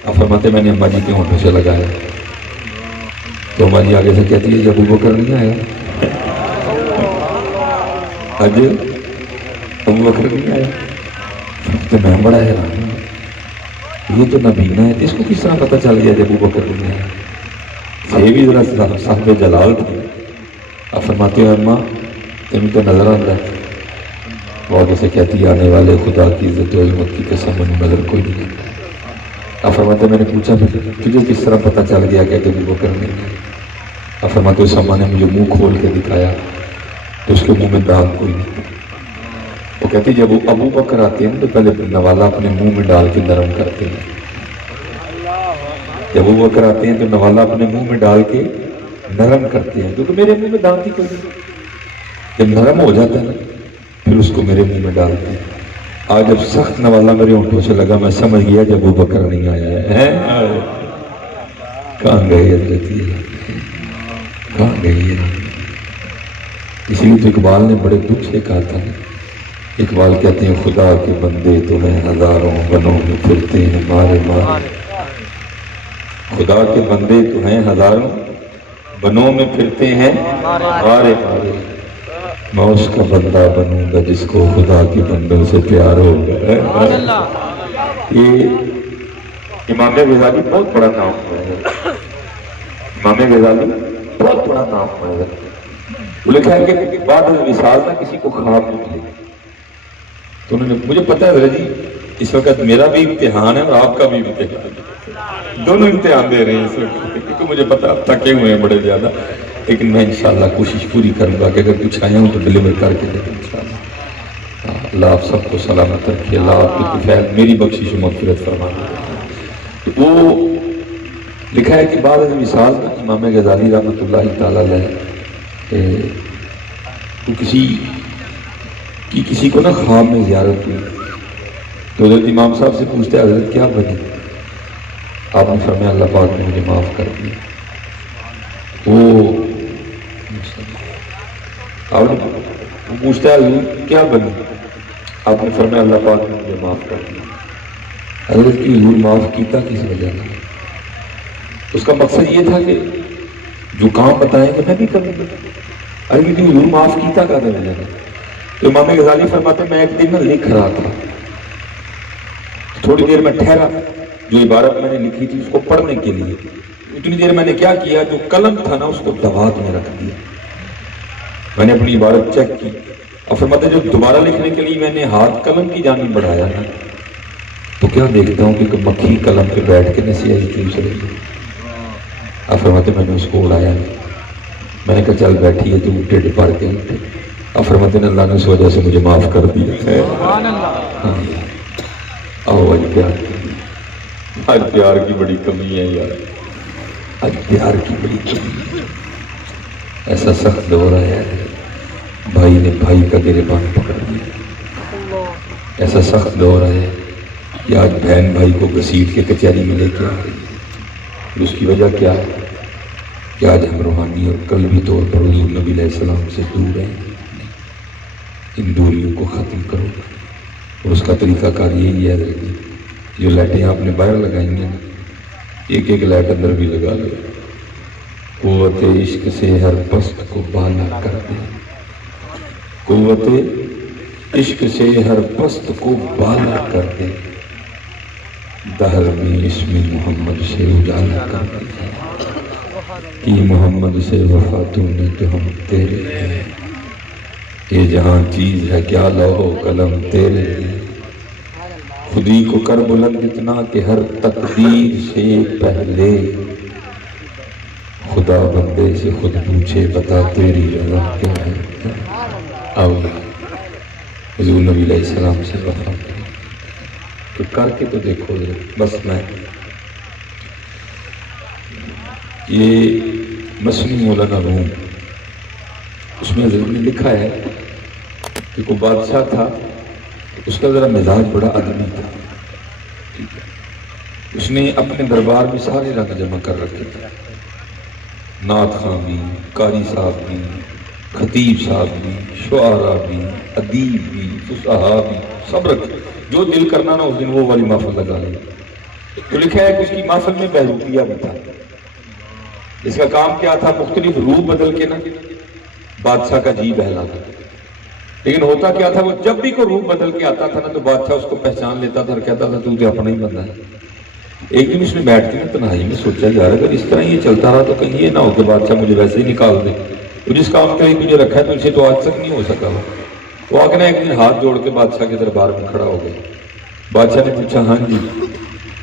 اب فرماتے میں نے اماں جی کے ہونٹوں سے لگایا تو اماں جی آگے سے کہتی ہے ابو بکر نہیں آیا آج ابو بکر نہیں آیا. تو میں بڑا حیران ہوں یہ تو نبینا ہے اس کو کس طرح پتہ چل گیا جب ابو بکر نہیں آیا. یہ بھی ذرا صاحب جلال تھے. اب فرماتے ہیں اماں تمہیں تو نظر آتا ہے. وہ آگے سے کہتی ہے آنے والے خدا کی عزت و عظمت کی قسم میں نظر کوئی نہیں کرتا. اب فرماتے میں نے پوچھا تجھے کس طرح پتہ چل گیا کہ ابو بکر نہیں آیا. اب فرماتے اس اماں نے مجھے منہ کھول کے دکھایا تو اس کے منہ میں داغ کوئی نہیں. وہ کہتی جب ابو بکر آتے ہیں تو پہلے نوالا اپنے منہ میں ڈال کے نرم کرتے ہیں. جب ابو بکر آتے ہیں تو نوالا اپنے منہ میں ڈال کے نرم کرتے ہیں کیونکہ میرے منہ میں داغ کی کوئی نہیں. جب نرم ہو جاتا ہے نا پھر اس کو میرے منہ میں ڈالتے ہیں. آج جب سخت نوالا میرے ہونٹوں سے لگا میں سمجھ گیا جب ابو بکر نہیں آیا ہے. کہاں گئے حضرت کہاں گئی ہے. اسی لیے تو اقبال نے بڑے دکھ سے کہا تھا. اقبال کہتے ہیں خدا کے بندے تو ہیں ہزاروں بنوں میں پھرتے ہیں مارے مارے. خدا کے بندے تو ہیں ہزاروں بنوں میں پھرتے ہیں مارے مارے. میں اس کا بندہ بنوں گا جس کو خدا کے بندوں سے پیار ہوگا. یہ امام غزالی بہت بڑا نام ہے. امام غزالی بہت بڑا نام ہے. وہ لکھا ہے کہ بعد وصال نہ کسی کو خواب نہیں ملے. تو انہوں نے مجھے پتا ہے جی اس وقت میرا بھی امتحان ہے اور آپ کا بھی امتحان ہے, دونوں امتحان دے رہے ہیں اس وقت, کیونکہ مجھے پتا آپ تھکے ہوئے ہیں بڑے زیادہ, لیکن میں انشاءاللہ کوشش پوری کروں گا کہ اگر کچھ آیا ہوں تو ڈلیور کر کے دیں انشاءاللہ. اللہ آپ سب کو سلامت رکھے, اللہ آپ کی کفایت میری بخشش و مغفرت فرمائے. وہ لکھا ہے کہ بعد از وصال امام غزالی رحمۃ اللہ تعالی علیہ تو کسی کو نا خواب میں زیارت ہوئی تو حضرت امام صاحب سے پوچھتے ہیں حضرت کیا بنی؟ آپ نے فرمایا اللہ پاک نے مجھے معاف کر دیا. وہ پوچھتا ہے حضور کیا بنی؟ آپ نے فرمایا اللہ پاک نے مجھے معاف کر دیا. حضرت کی حضور معاف کیتا کس وجہ سے؟ اس کا مقصد یہ تھا کہ جو کام بتائیں کہ میں بھی کروں گا. ارے کہ حضور معاف کیتا کا وجہ ہے. تو امام غزالی فرماتے ہیں میں ایک دن لکھ رہا تھا, تھوڑی دیر میں ٹھہرا, جو عبارت میں نے لکھی تھی اس کو پڑھنے کے لیے. اتنی دیر میں نے کیا کیا, جو قلم تھا نا اس کو دوات میں رکھ دیا. میں نے اپنی عبارت چیک کی اور فرماتے ہیں جو دوبارہ لکھنے کے لیے میں نے ہاتھ قلم کی جانب بڑھایا نا تو کیا دیکھتا ہوں کہ مکھی قلم پہ بیٹھ کے نسیحت چوس رہی ہے. اب فرماتے میں نے اس کو اڑایا, میں نے کہا چل بیٹھی ہے تو ٹیڑھ پڑ کے اٹھے. اب فرماتے ہیں اللہ نے اس وجہ سے مجھے معاف کر دیا. آج پیار کی بڑی کمی ہے یار, آج پیار کی بڑی کمی ہے. ایسا سخت دور آیا ہے, بھائی نے بھائی کا گریبان پکڑ دیا. ایسا سخت دور آیا ہے کہ آج بہن بھائی کو گھسیٹ کے کچہری میں لے کے آ رہی ہے. اس کی وجہ کیا ہے کہ آج ہم روحانی اور قلبی طور پر حضور نبی علیہ السلام سے دور ہیں. ان دوریوں کو ختم کرو, اور اس کا طریقہ کار یہی ہے جو لائٹیں آپ نے باہر لگائی ہیں ایک ایک لائٹ اندر بھی لگا لو. قوت عشق سے ہر پست کو بالا کر دے, قوت عشق سے ہر پست کو بالا کر دے, دہر میں اسم محمد سے اجالا کر دے. کی محمد سے وفا تو نے تو ہم تیرے ہیں, یہ جہاں چیز ہے کیا لوح و قلم تیرے ہیں. خودی کو کر بلند اتنا کہ ہر تقدیر سے پہلے خدا بندے سے خود پوچھے بتا تیری رضا کیا ہے. اب حضور نبی علیہ السلام سے وفا تو کر کے تو دیکھو بس. میں یہ مسلم مولانا روم اس میں حضور نے لکھا ہے کہ کوئی بادشاہ تھا, اس کا ذرا مزاج بڑا آدمی تھا. اس نے اپنے دربار میں سارے رنگ جمع کر رکھے تھے, نعت خواں بھی, قاری صاحب بھی, خطیب صاحب بھی, شعراء بھی, ادیب بھی, فصحاء بھی, سب رکھے. جو دل کرنا نا اس دن وہ والی محفل لگا لی. تو لکھا ہے کہ اس کی محفل میں بہروپیہ بھی تھا. اس کا کام کیا تھا, مختلف روح بدل کے نا بادشاہ کا جی بہلاتا. لیکن ہوتا کیا تھا, وہ جب بھی کوئی روح بدل کے آتا تھا نا تو بادشاہ اس کو پہچان لیتا تھا اور کہتا تھا تو اپنا ہی بندہ ہے. ایک دن اس نے بیٹھ کے تنہائی میں سوچا یار اگر اس طرح یہ چلتا رہا تو کہیں یہ نہ ہو کہ بادشاہ مجھے ویسے ہی نکال دے. تو جس کام کے لیے تجھے رکھا ہے تو اسے تو آج تک نہیں ہو سکا. وہ آ کے نا ایک دن ہاتھ جوڑ کے بادشاہ کے دربار میں کھڑا ہو گیا. بادشاہ نے پوچھا ہاں جی.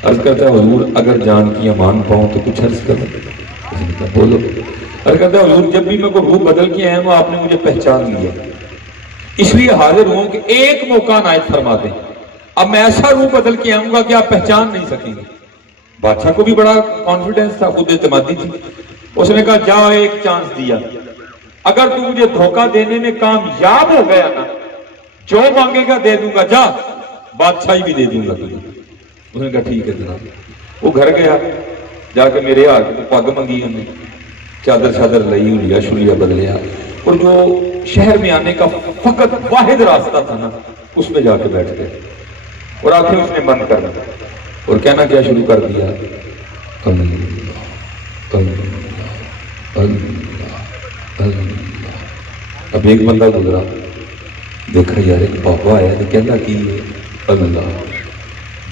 عرض کرتا ہے حضور اگر جان کی امان پاؤں تو کچھ عرض کریں. بولو. عرض کرتا ہے حضور جب بھی میں کوئی روح بدل کے آیا ہوں آپ نے مجھے پہچان لیا, اس لیے حاضر ہوں کہ ایک موقع عنایت فرما دیں. اب میں ایسا روح بدل کے آؤں گا کہ آپ پہچان نہیں سکیں گے. بادشاہ کو بھی بڑا کانفیڈنس تھا, خود اعتمادی تھی. اس نے کہا جا ایک چانس دیا, اگر تو مجھے دھوکہ دینے میں کامیاب ہو گیا نا جو مانگے گا دے دوں گا, جا بادشاہی بھی دے دوں گا تجھے. اس نے کہا ٹھیک ہے جناب. وہ گھر گیا, جا کے میرے ہاتھ تو پگ منگی ہم نے, چادر چادر لئی, لیا شلیا بدلیا, اور جو شہر میں آنے کا فقط واحد راستہ تھا نا اس میں جا کے بیٹھ گئے. اور آخر اس نے بند کرنا اور کہنا کیا شروع کر دیا, اللہ اللہ اللہ اللہ. اب ایک بندہ گزرا, دیکھا یار ایک بابا آیا تو کہنا کی اللہ.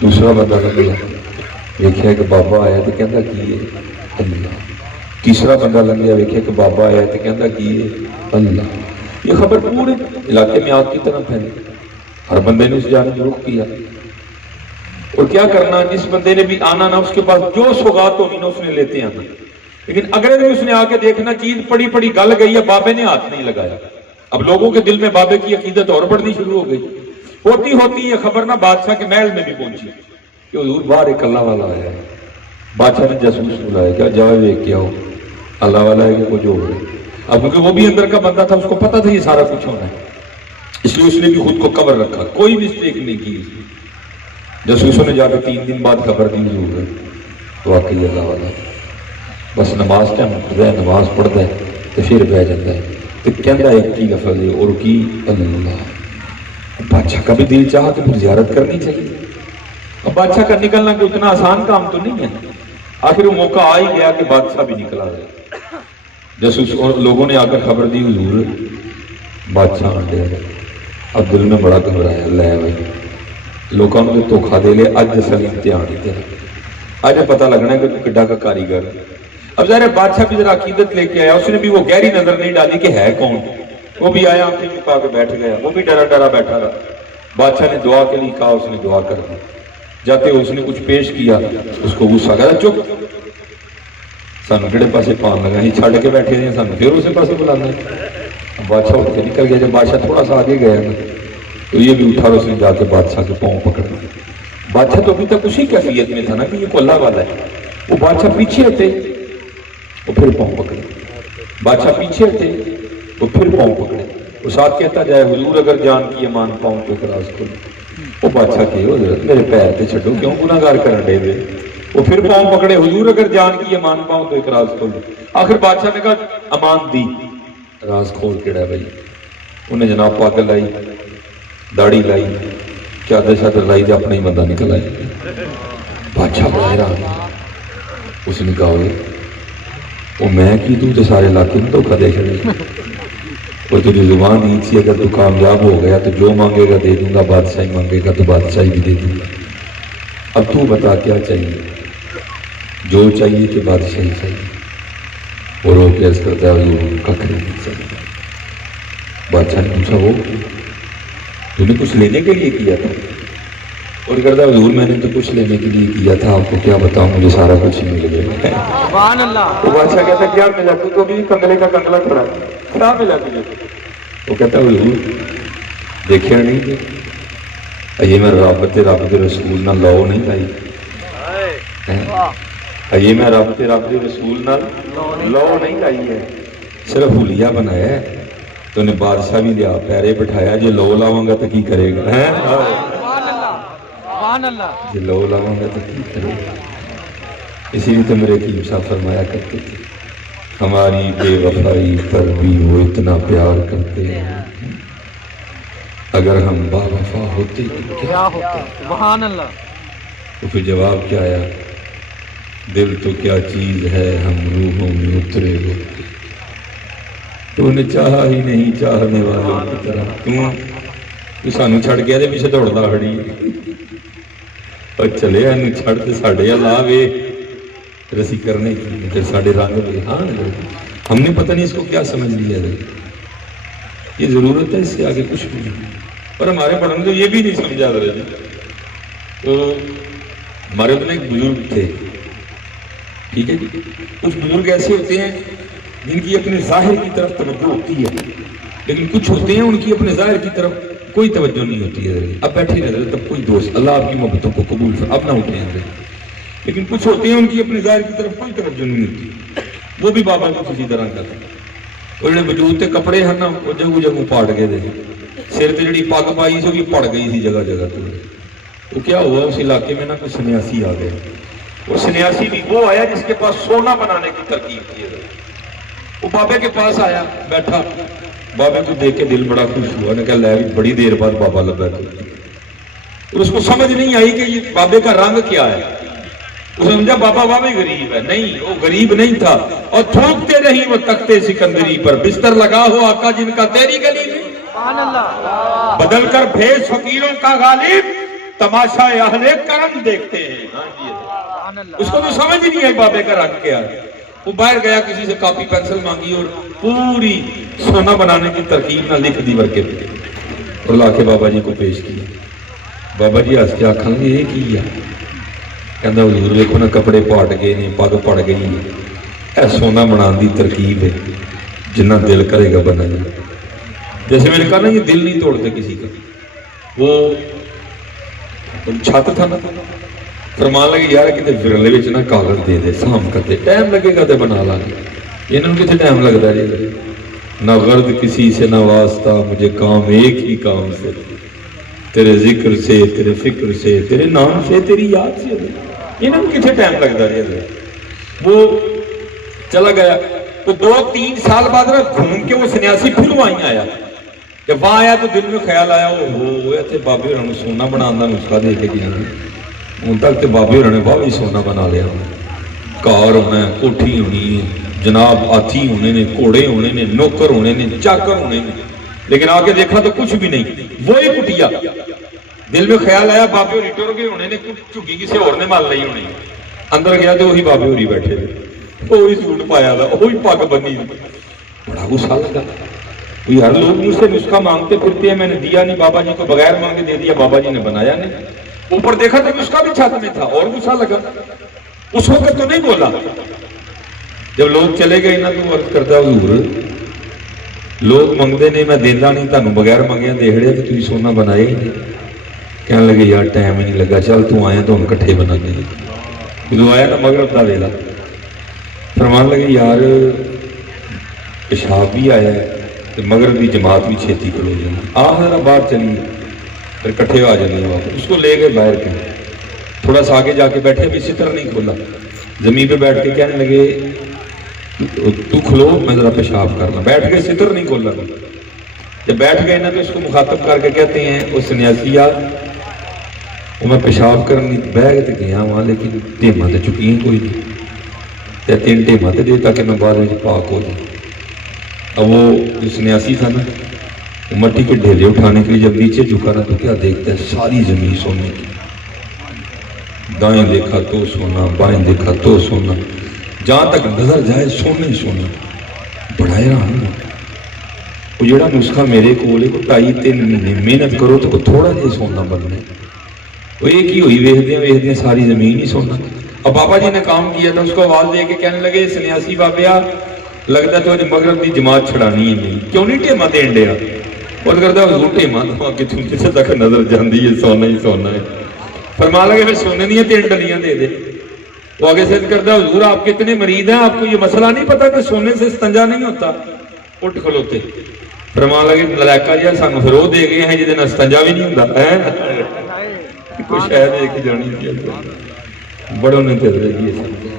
دوسرا بندہ گزرا, دیکھا کہ بابا آیا تو کہنا کی اللہ. تیسرا بندہ لنگیا ویکھیا کہ بابا آیا تو کہندا کی ہے اللہ، یہ خبر پورے علاقے میں آگ کی طرح پھیلی، ہر بندے نے اس جانب رخ کیا، اور کیا کرنا، جس بندے نے بھی آنا نا اس کے پاس جو سوغات ہونی نا اس نے لیتے آنا، لیکن اگلے دن اس نے آ کے دیکھنا چیز پڑی پڑی گل گئی ہے، بابے نے ہاتھ نہیں لگایا۔ اب لوگوں کے دل میں بابے کی عقیدت اور بڑھنی شروع ہو گئی، ہوتی ہوتی یہ خبر نا بادشاہ کے محل میں بھی پہنچی کہ حضور باہر ایک اللہ والا آیا ہے۔ بادشاہ نے جاسوس بلایا، کیا جاؤ دیکھ کے آؤ، اللہ والا ہے کہ کچھ ہو رہا ہے۔ اب کیونکہ وہ بھی اندر کا بندہ تھا، اس کو پتا تھا یہ سارا کچھ ہونا ہے، اس لیے اس نے بھی خود کو کور رکھا، کوئی مسٹیک نہیں کی۔ جاسوسوں نے جا کے 3 دن بعد خبر دی حضور ہے تو واقعی اللہ والا، بس نماز ٹائم اٹھتا ہے، نماز پڑھتا ہے تو پھر بہ جاتا ہے تو کہندا ایک کی لفظ ہے اور کی اللہ۔ بادشاہ کا بھی دل چاہا تو پھر زیارت کرنی چاہیے۔ اب بادشاہ کا نکلنا کوئی اتنا آسان کام تو نہیں ہے، آخر وہ موقع آ ہی گیا کہ بادشاہ بھی نکلا ہے۔ جاسوس اور لوگوں نے آ کر خبر دی حضور بادشاہ آ گیا۔ اب دل میں بڑا گھبرایا، لے بھائی لوگوں نے دھوکھا دے لے، اج اصل امتحان ہی تیرا، اج پتہ لگنا ہے کہ تو کڈا کا کاریگر ہے۔ اب ظاہر ہے بادشاہ بھی ذرا عقیدت لے کے آیا، اس نے بھی وہ گہری نظر نہیں ڈالی کہ ہے کون، وہ بھی آیا آنکھیں جھکا کے بیٹھ گیا، وہ بھی ڈرا ڈرا بیٹھا رہا۔ بادشاہ نے دعا کے لیے کہا، اس نے دعا کر دی، جاتے اس نے کچھ پیش کیا، اس کو غصہ آ گیا، چپ سانو کہڑے پاسے پان لگا، ہی چھڈ کے بیٹھے ہیں، سانو پھر اسے پاسے بلانا ہے۔ بادشاہ اٹھ کے نکل گیا، جب بادشاہ تھوڑا سا آگے گیا نا تو یہ بھی اٹھا، اس نے جا کے بادشاہ کے پاؤں پکڑا۔ بادشاہ تو ابھی تک اسی کیفیت میں تھا نا کہ یہ کو اللہ والا ہے، وہ بادشاہ پیچھے ہٹے وہ پھر پاؤں پکڑے، بادشاہ پیچھے ہٹے وہ پھر پاؤں پکڑے، وہ ساتھ کہتا جائے حضور اگر جان کی امان پاؤں تو اعتراض کرو۔ وہ بادشاہ کہ حضرت میرے پیر تے چھڈو، کیوں گناہگار کر ڈے وے، وہ پھر پاؤں پکڑے، حضور اگر جان کی امان پاؤں تو اعتراض کرو۔ آخر بادشاہ نے کہا امان دی، راز کھول کیڑا ہے بھائی، انہیں جناب پاگل لائی، داڑھی لائی، چادر شادر لائی تو اپنا ہی بندہ نکل آئے۔ بادشاہ بڑا حیران، اس نے کہا وہ میں کی تو سارے علاقے میں دھوکہ دے چھڑے، اور تیری زبان عید سی، اگر تو کامیاب ہو گیا تو جو مانگے گا دے دوں گا، بادشاہی مانگے گا تو بادشاہی بھی دے دوں گا، اب تو بتا کیا چاہیے؟ جو چاہیے کہ بادشاہی چاہیے۔ وہ رو کے عرض کرتا ہے حضور ککھ نہیں چاہیے۔ بادشاہ نے پوچھا وہ تو نے کچھ لینے کے لیے کیا تھا؟ اور کرتا حضور میں نے تو کچھ لینے کے لیے کیا تھا، آپ کو کیا بتاؤں، مجھے سارا کچھ ہی مل گیا۔ سبحان اللہ۔ تو بادشاہ کہتا ہے کیا ملا؟ تو بھی کنگلے کا کنگلا کھڑا ہے، کیا ملا تجھے؟ وہ کہتا ہے حضور دیکھے نہیں کہ یہ میں رابط رسول نہ لو نہیں لائی، یہ میں رابط رسول نہ لو نہیں لائی ہے، صرف حلیہ بنایا ہے۔ تو نے بادشاہ بھی لیا پیرے بٹھایا، جو لو لاؤں گا تو کی کرے گا، جو لو لاؤں گا تو کی کرے گا۔ اسی لیے تو میرے حکیم صاحب فرمایا کرتے تھے ہماری بے وفائی پر بھی وہ اتنا پیار کرتے ہیں، اگر ہم با وفا ہوتے تو کیا ہوتے۔ سبحان اللہ۔ تو پھر جواب کیا آیا، دل تو کیا چیز ہے ہم روحوں میں اترے ہوتے، تو نے چاہا ہی نہیں چاہنے والوں کی طرح، تو سانو چھڑ گیا دے پیچھے دوڑتا کھڑی اور چلے انہوں چھڑ تے ساڑھے اللہ وے رسی کرنے کی، پھر ساڑھے رنگ وے، ہاں ہم نے پتہ نہیں اس کو کیا سمجھ لیا ہے، یہ ضرورت ہے، اس سے آگے کچھ بھی نہیں۔ اور ہمارے پڑھنے تو یہ بھی نہیں سمجھا رہے تھے۔ تو ہمارے اتنے ایک بزرگ تھے، ٹھیک ہے جی، کچھ بزرگ ایسے ہوتے ہیں جن کی اپنے ظاہر کی طرف توجہ ہوتی ہے، لیکن کچھ ہوتے ہیں ان کی اپنے ظاہر کی طرف کوئی توجہ نہیں ہوتی ہے۔ اب بیٹھے رہتے تب کوئی دوست، اللہ آپ کی محبتوں کو قبول کر، اب نہ اٹھے ہیں، لیکن کچھ ہوتے ہیں ان کی اپنے ظاہر کی طرف کوئی توجہ نہیں ہوتی، وہ بھی بابا کو کسی طرح کرتے ہیں۔ اور جڑے وجود تے کپڑے ہیں نا وہ جگہ جگہ پاڑ گئے دے، سر تے جڑی پگ پائی سی وہ بھی پڑ گئی سی جگہ جگہ تے۔ وہ کیا ہوا، اس علاقے میں نا کوئی سنیاسی آ گئے، وہ سنیاسی بھی وہ آیا جس کے پاس سونا بنانے کی ترکیب تھی۔ وہ بابے کے پاس آیا، بیٹھا، بابے کو دیکھ کے دل بڑا خوش ہوا، نے کہا لے بڑی دیر بعد بابا لگا تو، اور اس کو سمجھ نہیں آئی کہ یہ بابے کا رنگ کیا ہے۔ اس نے سمجھا بابا واوے غریب ہے، نہیں وہ غریب نہیں تھا، اور تھوکتے رہی وہ تختے سکندری پر، بستر لگا ہو آقا جن کا تیری گلی میں، بدل کر بھیس فقیروں کا غالب، تماشا اہل کرم دیکھتے ہیں۔ اس کو تو سمجھ نہیں ہے بابے کا رنگ کیا ہے، وہ باہر گیا, کسی سے کاپی پینسل مانگی اور پوری سونا بنانے کی ترکیب نہ لکھ دی ورکے پہ اور لا کے بابا جی کو پیش کیا. بابا جی ہس کے آخان گے یہ کی ہے؟ کہنا حضور دیکھو نا کپڑے پاٹ گئے نے, پگ پڑ گئی ہے, اے سونا بنان دی ترکیب ہے, جنہ دل کرے گا بنا جائے. جیسے میں نے کہا نا یہ دل نہیں توڑتے کسی کا. وہ چھت تھا نا, فرمان لگے یار کتنے ورلے وچ نا کاغذ دے دے سام کرتے, ٹائم لگے گا تے بنا لا گے. انہوں نے کتنے ٹائم لگتا جی. نہ غرض کسی سے نہ واسطہ, مجھے کام ایک ہی کام سے, تیرے ذکر سے, تیرے فکر سے, تیرے نام سے, تیری یاد سے. انہوں نے کتنے ٹائم لگتا جی. وہ چلا گیا تو 2-3 سال بعد نا گھوم کے وہ سنیاسی پھر وہیں آیا. جب وہاں آیا تو دل میں خیال آیا وہ بابے ہونا سونا بنانا نسخہ دے کے گیا. ہوں تک تو بابے ہونا نے واہ سونا بنا لیا. کار ہونا ہے, کوٹھی ہونی ہے, جناب ہاتھی ہونے نے, گھوڑے ہونے نے, نوکر ہونے نے, چاکر ہونے نے, لیکن آ کے دیکھا تو کچھ بھی نہیں. وہی کٹیا. دل میں خیال آیا بابے ہوری ٹر گئے ہونے نے, چکی کسی اور نے مال لی ہونی. اندر گیا تو وہی بابے ہوری بیٹھے, وہی سوٹ پایا تھا, وہی پگ بنی. بڑا غصہ لگا. ہر لوگ مجھ سے نسخہ مانگتے پھرتے ہیں, میں نے دیا نہیں, بابا جی کو بغیر مانگے دے دیا, بابا جی نے بنایا نہیں. اوپر دیکھا تو نسخہ بھی چھت میں تھا, اور غصہ لگا. اس وقت تو نہیں بولا. جب لوگ چلے گئے نا تو عرض کرتا حضور لوگ منگتے نے, میں دینا نہیں, تمہیں بغیر منگیا دیکھڑے تو تھی سونا بنایا ہی نہیں. کہنے لگے یار ٹائم ہی نہیں لگا, چل تو آیا تو ہم کٹھے بنا دیں. جدو آیا نا مغرب کا ویلا, فرمان لگے یار پیشاب بھی آیا ہے, مغرب کی جماعت بھی چھیتی کرو جانا, آ ذرا باہر چلیے, پھر کٹھے آ جانے واپس. اس کو لے گئے باہر کے, تھوڑا سا آگے جا کے بیٹھے, ابھی ستر نہیں کھولا, زمین پہ بیٹھ کے کہنے لگے تو کھلو میں ذرا پیشاب کرنا. بیٹھ گئے, ستر نہیں کھولا. جب بیٹھ گئے نا تو اس کو مخاطب کر کے کہتے ہیں وہ سنیاسیہ, وہ میں پیشاب کرنی بہ گئے گیا وہاں, لیکن ٹیما تو چکی ہیں کوئی نہیں, 3 ٹیما تو دے تاکہ میں بعد میں پاک ہو جائے. اب وہ جو سنیاسی تھا نا, مٹی کے ڈھیلے اٹھانے کے لیے جب نیچے جھکا نا تو کیا دیکھتا ہے, ساری زمین سونے کی. دائیں دیکھا تو سونا, بائیں دیکھا تو سونا, جہاں تک نظر جائے سونا ہی سونا. بڑا حیران. وہ جڑا نسخہ میرے کو 2.5-3 مہینے محنت کرو تو تھوڑا جہا سونا بننا. وہ ایک ہی ہوئی ویخدے ساری زمین ہی سونا. اب بابا جی نے کام کیا تھا, اس کو آواز دے کے کہنے لگے سنیاسی بابیا لگتا تو مغرب کی جماعت چھڑانی ہی نہیں, کیوں نہیں ٹیما دین ڈیا. اور کرتا حضور ٹیما کتنے تک نظر جاندی ہے, سونا ہی سونا ہے. فرما لگے پھر سونے دیا 3 ڈلیاں دے دے. وہ آگے سے کرتا حضور آپ کتنے مرید ہیں, آپ کو یہ مسئلہ نہیں پتا کہ سونے سے استنجا نہیں ہوتا. اٹھ کھلوتے. فرما لگے ملائکہ جی سانو پھر وہ دے گئے ہیں جہاں استنجا بھی نہیں ہوتا. کچھ ہے ایک ہی جانی تھی, بڑوں نے تیرے لیے سمجھا,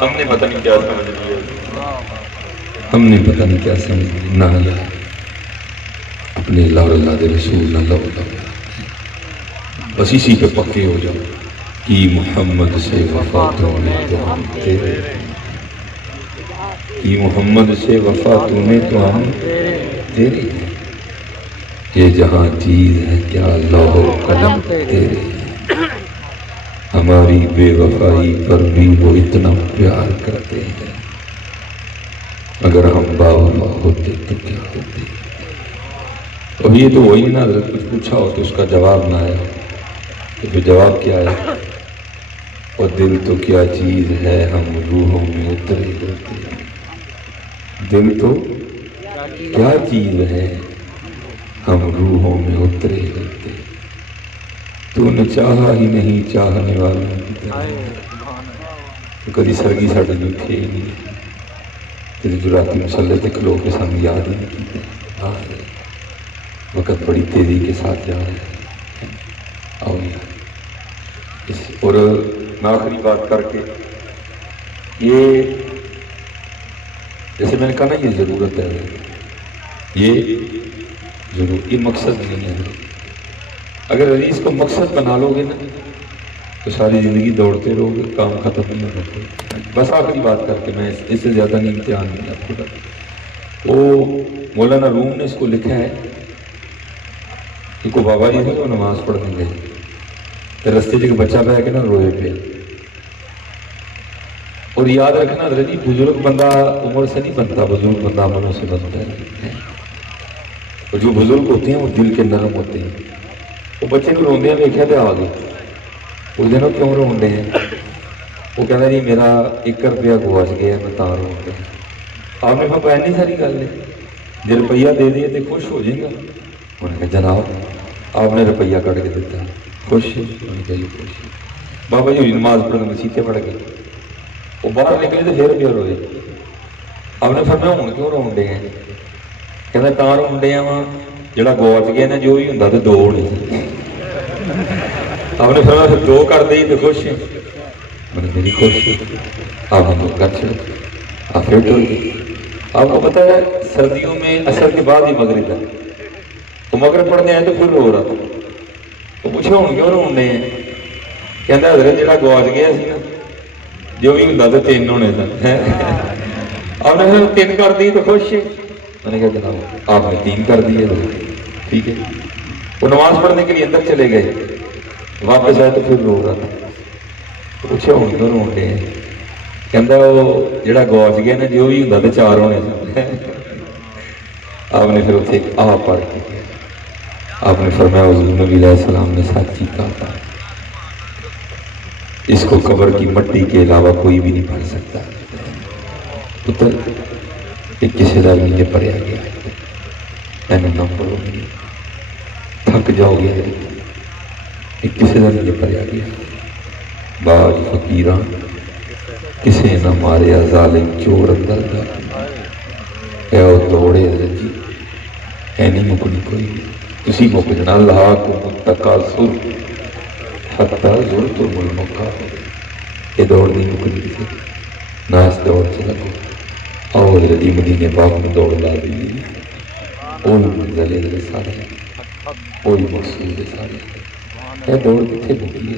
ہم نے پتہ نہیں کیا سمجھ لیا, ہم نے پتہ نہیں کیا سمجھ. نہ اپنے اللہ اور اللہ دے رسول نہ لو, بس اسی پہ پکے ہو جاؤ کہ محمد سے وفا تو نے تو ہم تیرے, کہ محمد سے وفا تو نے تو ہم تیرے. یہ جہاں چیز ہے کیا لوح و قلم تیرے, ہماری بے وفائی پر بھی وہ اتنا پیار کرتے ہیں, اگر ہم باوفا ہوتے تو کیا ہوتے. اب یہ تو وہی نا, حضرت کچھ پوچھا ہو تو اس کا جواب نہ آیا تو پھر جواب کیا ہے, اور دل تو کیا چیز ہے ہم روحوں میں اترے ہوتے. دل تو کیا چیز ہے ہم روحوں میں اترے ہوتے. تو نے چاہا ہی نہیں چاہنے والوں کی طرح. کدی سرگی ساڈے جو تھے ہی نہیں, کدی جو راتی مسلے تے کھلو کے سامنے یاد ہی نہیں کیتے. وقت بڑی تیزی کے ساتھ جا رہا ہے. آؤ اور میں آخری بات کر کے, یہ جیسے میں نے کہا نا یہ ضرورت ہے, یہ ضرور, یہ مقصد نہیں ہے. اگر عزیز کو مقصد بنا لو گے نا تو ساری زندگی دوڑتے رہو گے, کام ختم نہیں ہوگا. بس آخری بات کر کے, میں اس سے زیادہ نہیں امتحان نہیں آپ کو. وہ مولانا روم نے اس کو لکھا ہے کہ کوئی بابا جی تھے وہ نماز پڑھنے گئے تو رستے جگہ بچہ پہ کے نا روئے پہ, اور یاد رکھنا حضرت جی بزرگ بندہ عمر سے نہیں بنتا، بزرگ بندہ عملوں سے بنتا ہے. اور جو بزرگ ہوتے ہیں وہ دل کے نرم ہوتے ہیں. وہ بچے کو روندے ہیں دیکھا تو آ گئے، اس دن وہ کیوں روندے ہیں؟ وہ کہنا جی میرا 1 روپیہ گواچ گیا میں تاں روندا. آپ نے کہا نہیں ساری گل ہے، جی روپیہ دے دیے تو خوش ہو جائے گا. انہوں نے کہا جناب آپ نے روپیہ کٹ کے دیتا خوش ہے؟ انہوں نے کہا جی خوش ہے. بابا جی نماز پڑھنے مسیطے پڑھ گئے، وہ باہر نکلے تو پھر روئے. آپ نے فرمایا ہوں کیوں رون ڈے ہیں؟ کہنا تاں رون ڈے وا جڑا گواچ گیا نا جو بھی ہوں تو 2 ہونے. آپ نے فرمایا پھر 2 کر دیں تو خوش ہے؟ میں نے کہا جی خوش ہے. آپ نے 2 کر چھوڑ، آپ پھر ٹر گئے. آپ کو پتہ ہے سردیوں میں اثر کے بعد ہی مغرب ہے، تو مغرب پڑھنے آئے تو پھر رو رہا تھا. تو پوچھو ہوں کیوں رون ڈے ہیں؟ کہنا حضرت جڑا گواچ گیا سی نا جو بھی ہوں تو 3 ہونے تھا. آپ نے 3 کر دی تو خوش ہے؟ میں نے کہا جناب آپ نے 3 کر دیے. ٹھیک ہے. وہ نماز پڑھنے کے لیے اندر چلے گئے، واپس آئے تو پھر رو رہا تھا. پوچھا ہوں کیوں رون ڈے ہیں؟ کہندا وہ جڑا گواچ گیا نا جو بھی ہوں تو 4 ہونے تھے. آپ نے پھر اتنے ایک آ پڑھ کے آپ نے فرمایا حضور نبی علیہ السلام نے سچ ہی کہا تھا، اس کو قبر کی مٹی کے علاوہ کوئی بھی نہیں پڑھ سکتا. پتر ایک کسی کا نیچے پڑھیا گیا میں نہ پڑھو تھک جاؤ گے. ایک کسی کا نیچے پڑھیا گیا بعد فقیران کسے نہ ماریا ظالم چور اندر دا اے او دوڑے حضرت جی اے نہیں مکنی کوئی کسی مک جنا لا کو متقاصر حتی زرتم المقابر. یہ دوڑ نہیں مکنی کسی نہ اس دوڑ سے لگو. آؤ حضرت جی مدینے پاک میں دوڑ لا دی. وہی منزل ہے سارے، وہی مقصود ہے سارے. یہ دوڑ کتنے مکی ہے؟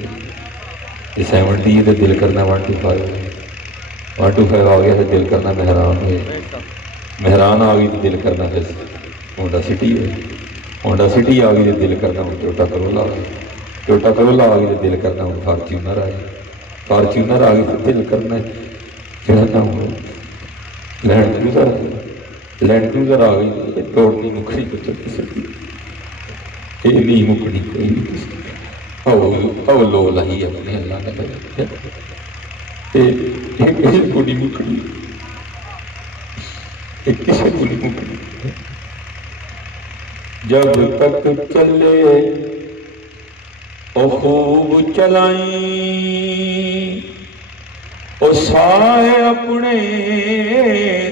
یہ 70 ہے تو دل کرنا 125 125 آ گیا تو دل کرنا مہران ہوئے، مہران آ گئی تو دل کرنا پھر ہونڈا سٹی ہوئے، ہونڈا سٹی آ گئی تو دل کرنا ہوں ٹوٹا کرولا آ گئی، ٹوٹا کرولا آ گئی تو دل کرنا ہوں فارچونر آئے، فارچونر آ گئی تو دل کرنا کہنا ہوں لینڈ کروزر آ گئی، لینڈ کروزر آ گئی. یہ دوڑ نہیں مکڑی کو چل سکتی، یہ نہیں مکڑی کوئی بھی کسی او لو لائی اپنے اللہ کا کسی کو نہیں مکڑی، کسی کو نہیں مکڑی. جب تک چلے او خوب چلائیں او سائے اپنے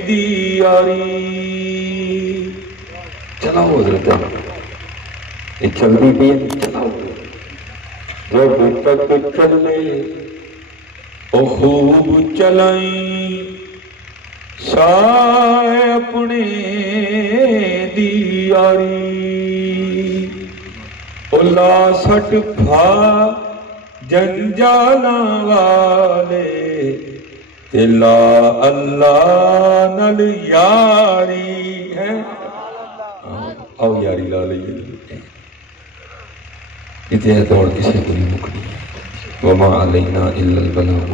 دی یاری. چلاؤ حضرت یہ چلتی بھی چلاؤ. جب تک چلے او خوب چلائیں سائے اپنے دی یاری. او لا سٹ پھا جنجالاں والے تے لا اللہ نل یاری ہے. آؤ یاری لا لئیے. اتنے دوڑ کسی کو نہیں مکنی. وما علینا الا البلاغ.